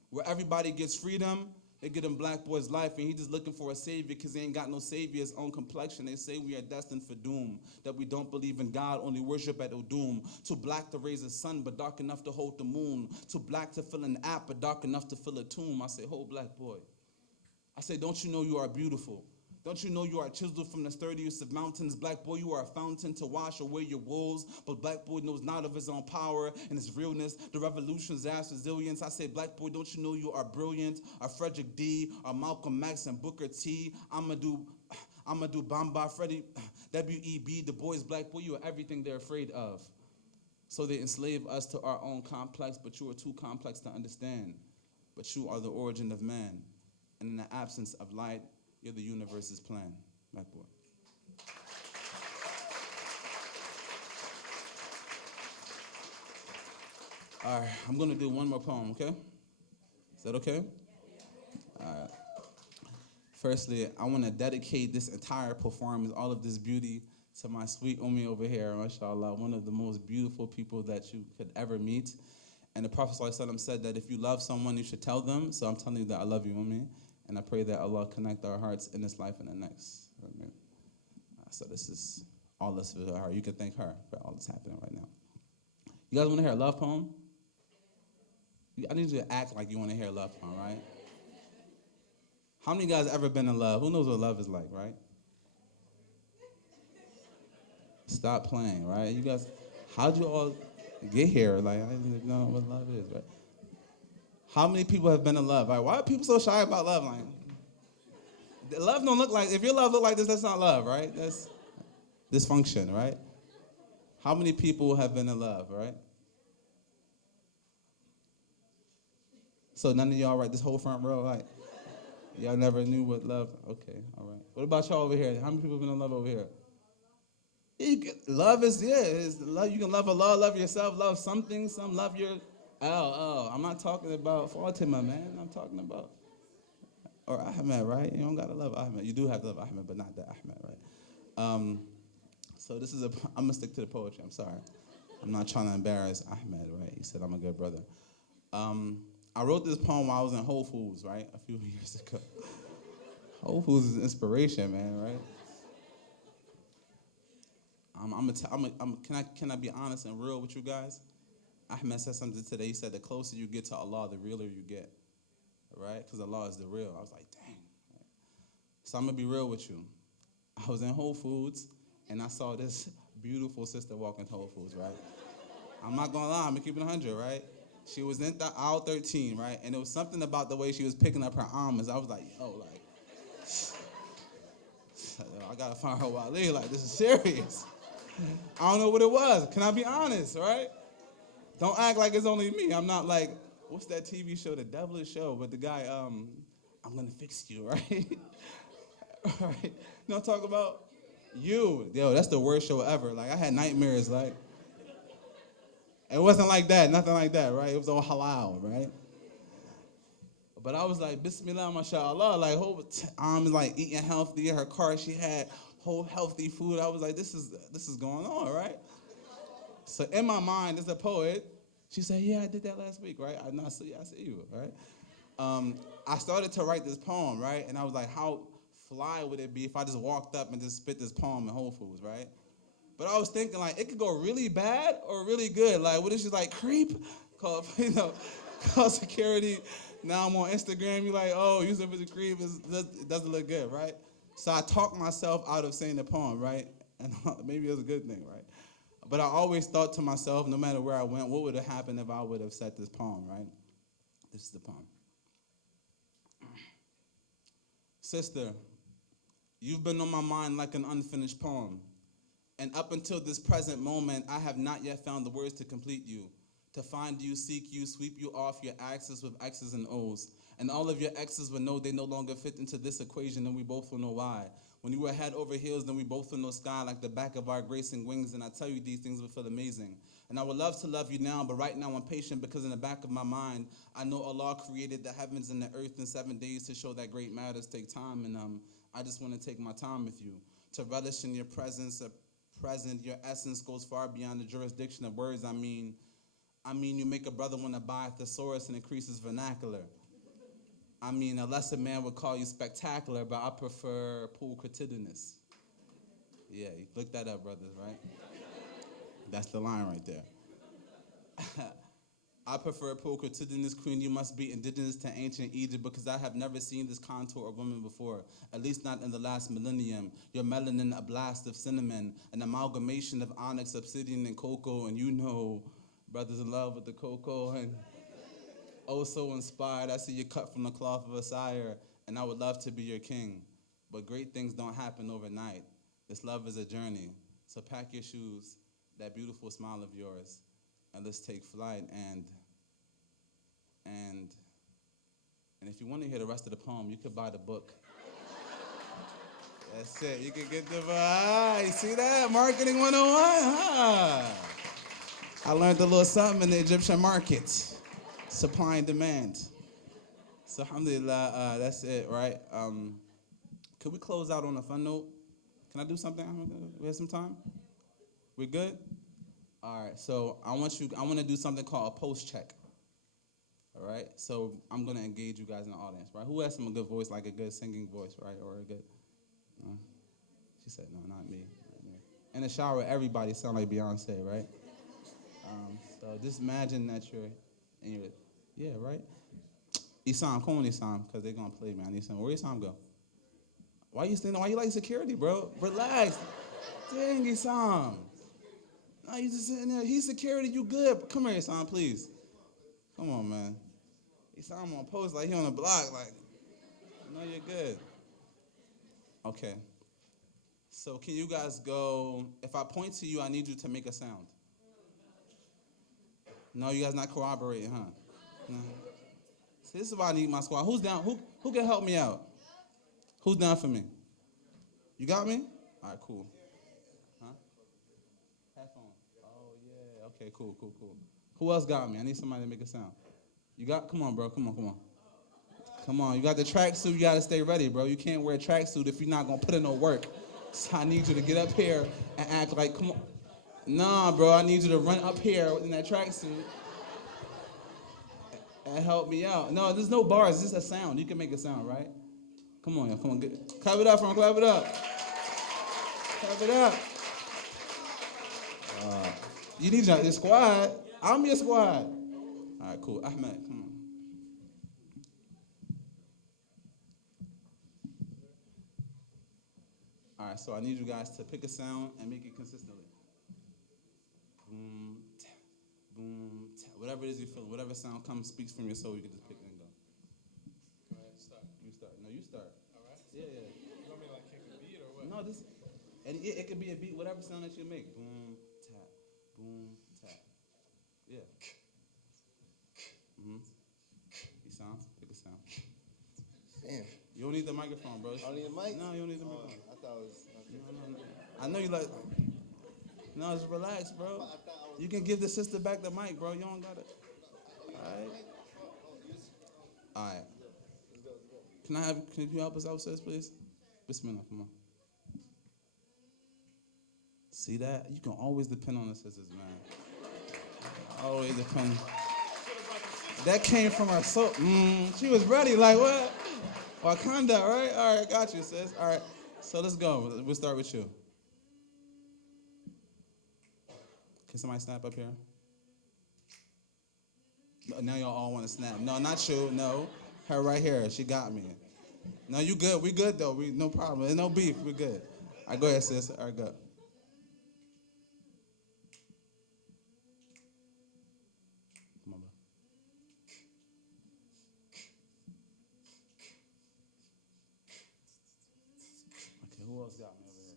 Where everybody gets freedom, they get him black boy's life, and he just looking for a savior because he ain't got no savior, his own complexion. They say we are destined for doom, that we don't believe in God, only worship at Odum. Too black to raise a sun, but dark enough to hold the moon. Too black to fill an app, but dark enough to fill a tomb. I say, oh, black boy. I say, don't you know you are beautiful? Don't you know you are chiseled from the sturdiest of mountains? Black boy, you are a fountain to wash away your woes. But black boy knows not of his own power and his realness, the revolution's ass resilience. I say, black boy, don't you know you are brilliant? Or Frederick D, or Malcolm X and Booker T, Amadou Bamba, Freddie, W.E.B., Du Bois. Black boy, you are everything they're afraid of. So they enslave us to our own complex, but you are too complex to understand. But you are the origin of man. And in the absence of light, you're the universe's plan, black boy. All right, I'm gonna do one more poem, okay? Is that okay? All right. Firstly, I wanna dedicate this entire performance, all of this beauty, to my sweet Ummi over here, mashallah, one of the most beautiful people that you could ever meet. And the Prophet ﷺ said that if you love someone, you should tell them. So I'm telling you that I love you, Ummi. And I pray that Allah connect our hearts in this life and the next. Amen. So this is all this for her. You can thank her for all that's happening right now. You guys want to hear a love poem? I need you to act like you want to hear a love poem, right? How many of you guys ever been in love? Who knows what love is like, right? Stop playing, right? You guys, how'd you all get here? Like, I didn't even know what love is, right? How many people have been in love? Right? Why are people so shy about love? Like, love don't look like, if your love look like this, that's not love, right? That's dysfunction, right? How many people have been in love, right? So none of y'all, right, this whole front row, like, y'all never knew what love, okay, all right. What about y'all over here? How many people have been in love over here? Love is, is love. You can love Allah, love yourself, love something, love your, I'm not talking about Fatima, man. I'm talking about, or Ahmed, right? You don't gotta love Ahmed. You do have to love Ahmed, but not that Ahmed, right? So this is I'm gonna stick to the poetry, I'm sorry. I'm not trying to embarrass Ahmed, right? He said I'm a good brother. I wrote this poem while I was in Whole Foods, right? A few years ago. Whole Foods is inspiration, man, right? Can I be honest and real with you guys? Ahmed said something today. He said the closer you get to Allah, the realer you get, right? Because Allah is the real. I was like, dang. So I'm going to be real with you. I was in Whole Foods, and I saw this beautiful sister walking to Whole Foods, right? I'm not going to lie. I'm going to keep it 100, right? She was in aisle 13, right? And there was something about the way she was picking up her almonds. I was like, yo, like, I got to find her Wale. Like, this is serious. I don't know what it was. Can I be honest, right? Don't act like it's only me. I'm not like, what's that TV show, The Devilish Show, with the guy, I'm gonna fix you, right? Right. You know what I'm talking about? You. Yo, that's the worst show ever. Like, I had nightmares, like. It wasn't like that, nothing like that, right? It was all halal, right? But I was like, Bismillah, mashallah, like, whole like eating healthy. In her car, she had whole healthy food. I was like, this is going on, right? So in my mind, as a poet, she said, yeah, I did that last week, right? I see you, right? I started to write this poem, right? And I was like, how fly would it be if I just walked up and just spit this poem in Whole Foods, right? But I was thinking, like, it could go really bad or really good. Like, what if she's like, creep? Call, call security. Now I'm on Instagram. You're like, oh, Youssef is a creep. It doesn't look good, right? So I talked myself out of saying the poem, right? And maybe it was a good thing, right? But I always thought to myself, no matter where I went, what would have happened if I would have said this poem, right? This is the poem. Sister, you've been on my mind like an unfinished poem. And up until this present moment, I have not yet found the words to complete you. To find you, seek you, sweep you off your axis with X's and O's. And all of your exes will know they no longer fit into this equation, and we both will know why. When you were head over heels, then we both will know sky like the back of our gracing wings, and I tell you these things will feel amazing. And I would love to love you now, but right now I'm patient because in the back of my mind, I know Allah created the heavens and the earth in 7 days to show that great matters take time, and I just want to take my time with you. To relish in your presence, present, your essence goes far beyond the jurisdiction of words. I mean, you make a brother want to buy a thesaurus and increase his vernacular. I mean, a lesser man would call you spectacular, but I prefer pulchritudinous. Yeah, you look that up, brothers, right? That's the line right there. I prefer pulchritudinous, queen. You must be indigenous to ancient Egypt because I have never seen this contour of woman before, at least not in the last millennium. Your melanin, a blast of cinnamon, an amalgamation of onyx, obsidian, and cocoa, and you know, brothers in love with the cocoa, and oh so inspired. I see you cut from the cloth of a sire, and I would love to be your king. But great things don't happen overnight. This love is a journey. So pack your shoes, that beautiful smile of yours, and let's take flight. And if you want to hear the rest of the poem, you could buy the book. That's it. You can get the you see that? Marketing 101, huh? I learned a little something in the Egyptian market. Supply and demand. So alhamdulillah, that's it, right? Could we close out on a fun note? Can I do something? We have some time? We good? All right, so I want to do something called a post check. All right, so I'm gonna engage you guys in the audience, right? Who has some good voice, like a good singing voice, right? Or a good, she said, no, not me. In the shower, everybody sound like Beyonce, right? So just imagine that you're in your, yeah, right? Essam, come on, Essam, because they're gonna play, man. Essam, where Essam go? Why you standing? Why you like security, bro? Relax. Dang, Essam. No, you just sitting there. He's security. You good? Come here, Essam, please. Come on, man. Essam on post like he on the block. Like, no, you're good. Okay. So can you guys go? If I point to you, I need you to make a sound. No, you guys not corroborating, huh? No. See, this is why I need my squad. Who's down? Who can help me out? Who's down for me? You got me? All right, cool. Huh? Headphone. Oh, yeah. Okay, cool. Who else got me? I need somebody to make a sound. You got? Come on, bro. Come on. Come on. You got the tracksuit. You got to stay ready, bro. You can't wear a tracksuit if you're not going to put in no work. So I need you to get up here and act like, come on. Nah, bro. I need you to run up here in that tracksuit and help me out. No, there's no bars. It's just a sound. You can make a sound, right? Come on, y'all. Come on. Clap it up, friend. Clap it up. Clap it up. You need your squad. I'm your squad. All right, cool. Ahmed, come on. All right, so I need you guys to pick a sound and make it consistently. Boom, ta, boom, ta. Whatever it is you feel, whatever sound comes, speaks from your soul, you can just pick it and go. Go ahead, start. You start. No, you start. All right? Yeah. You want me to like kick a beat or what? No, this, and it could be a beat, whatever sound that you make. Boom, tap, boom, tap. Yeah. You sound, pick a sound. Damn. You don't need the microphone, bro. I don't need a mic? No, you don't need the microphone. I thought it was. Okay. No. I know you like. No, just relax, bro. You can give the sister back the mic, bro. You don't got it. All right. Can you help us out, sis, please? Bismillah, come on. See that? You can always depend on the sisters, man. Always depend. That came from her soul. She was ready, like what? Wakanda, right? All right, got you, sis. All right, so let's go. We'll start with you. Can somebody snap up here? Now y'all all want to snap. No, not you. No, her right here. She got me. No, you good. We good though. No problem. There's no beef. We good. All right, go ahead, sis. All right, go. Come on, bro. Okay, who else got me over here?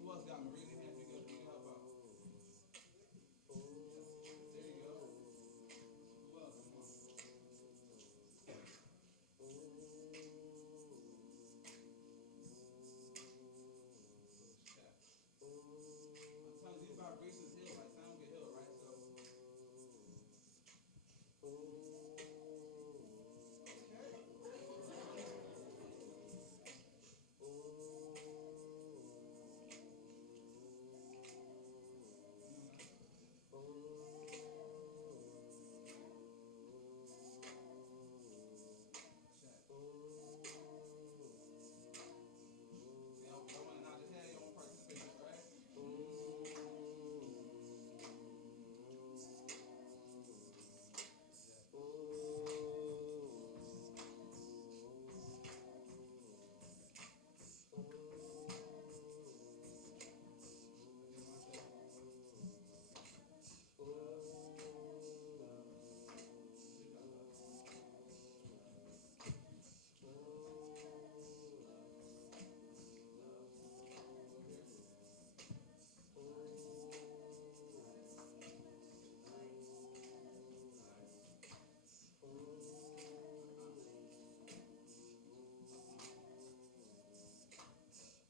Who else got me? Raise your hand if you can help out. There you go. Who else? Come on. I'm telling you about Grace's Hill, like Sound Good Hill, right? So. Y'all want to nod your head, y'all want to participate, right?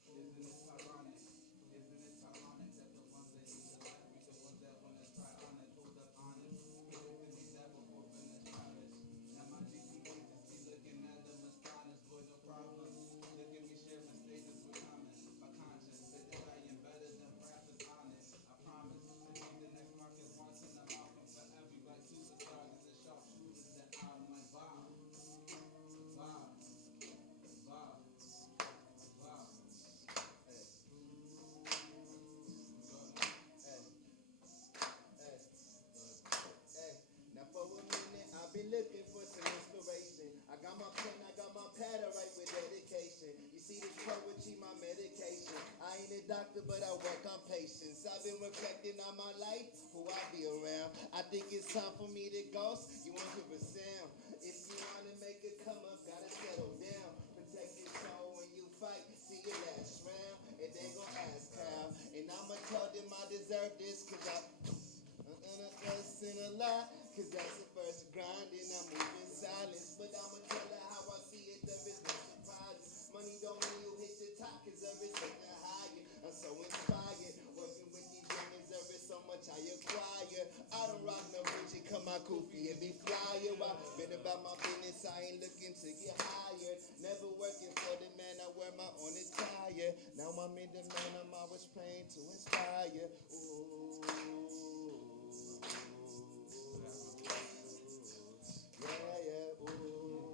Isn't it ironic that the ones that need the life be the ones that want to try on it, hold up honest, predicting me that before finish childish. Now my GPA just be looking at them astonished, boy, no problem. Look at me sharing status with comments. My conscience, they think I am better than perhaps it's honest. I promise to be the next Marcus once in the Malcolm forever, like superstars and the sharpshooters that I'm like Bob, Bob, Bob, Bob. Now for a minute, I've been looking for some inspiration. I got my pen, I got my pad, I write with dedication. You see this poetry, my medication. I ain't a doctor, but I work on patience. I've been reflecting on my life, who I be around. I think it's time for me to ghost. You want to hear a sound? If you want to make a come up, gotta settle down. Protect your soul when you fight. See your last round, and they gon' ask how. And I'ma tell them I deserve this, cause I cuss and a lie, cause that's the first grind and I move in silence. But I'ma tell her how I see it, there is no surprises. Money don't mean you hit the top, cause there is something higher. I'm so inspired, working with these youngins, there is so much I acquire. I don't rock no Gucci, come my goofy and be flyer. I've been about my business, I ain't looking to get higher. Never working for the man, I wear my own attire. Now I'm in the man, I'm always playing to inspire. Ooh. Yeah, ooh.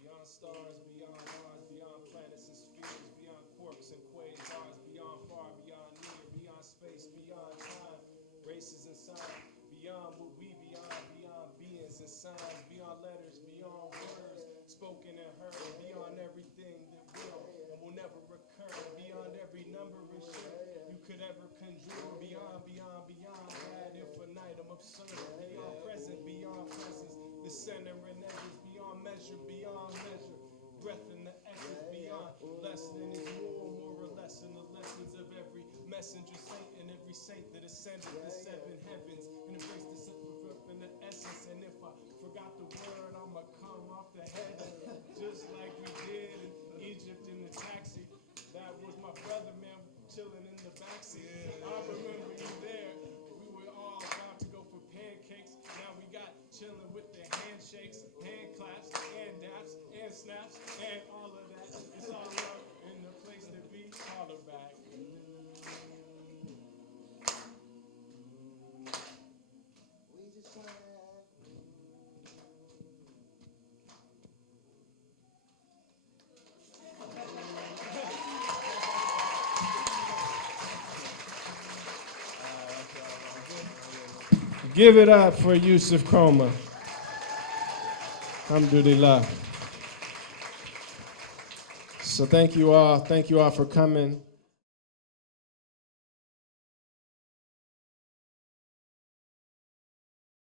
Beyond stars, beyond Mars, beyond planets and spheres, beyond quarks and quasars, beyond far, beyond near, beyond space, beyond time, races and signs, beyond what we beyond beings and signs, beyond letters, beyond words, spoken and heard, beyond everything that will and will never recur, beyond every number and shape you could ever conjure, beyond, bad infinite, I'm absurd, beyond present, beyond presence, the center and edges, beyond measure, breath in the essence, beyond less than is more or less in the lessons of every messenger saint and every saint that ascended the seven heavens and embraced the separate in the essence. And if I forgot the word, I'ma come off the head just like we did in Egypt in the taxi. That was my brother, man, chilling in the backseat. I remember you there. We were all about to go for pancakes. handshakes, hand claps, and daps, and snaps, and all of that. It's all love in the place to be. Holler back. Give it up for Youssef Kromah. Alhamdulillah. So thank you all for coming.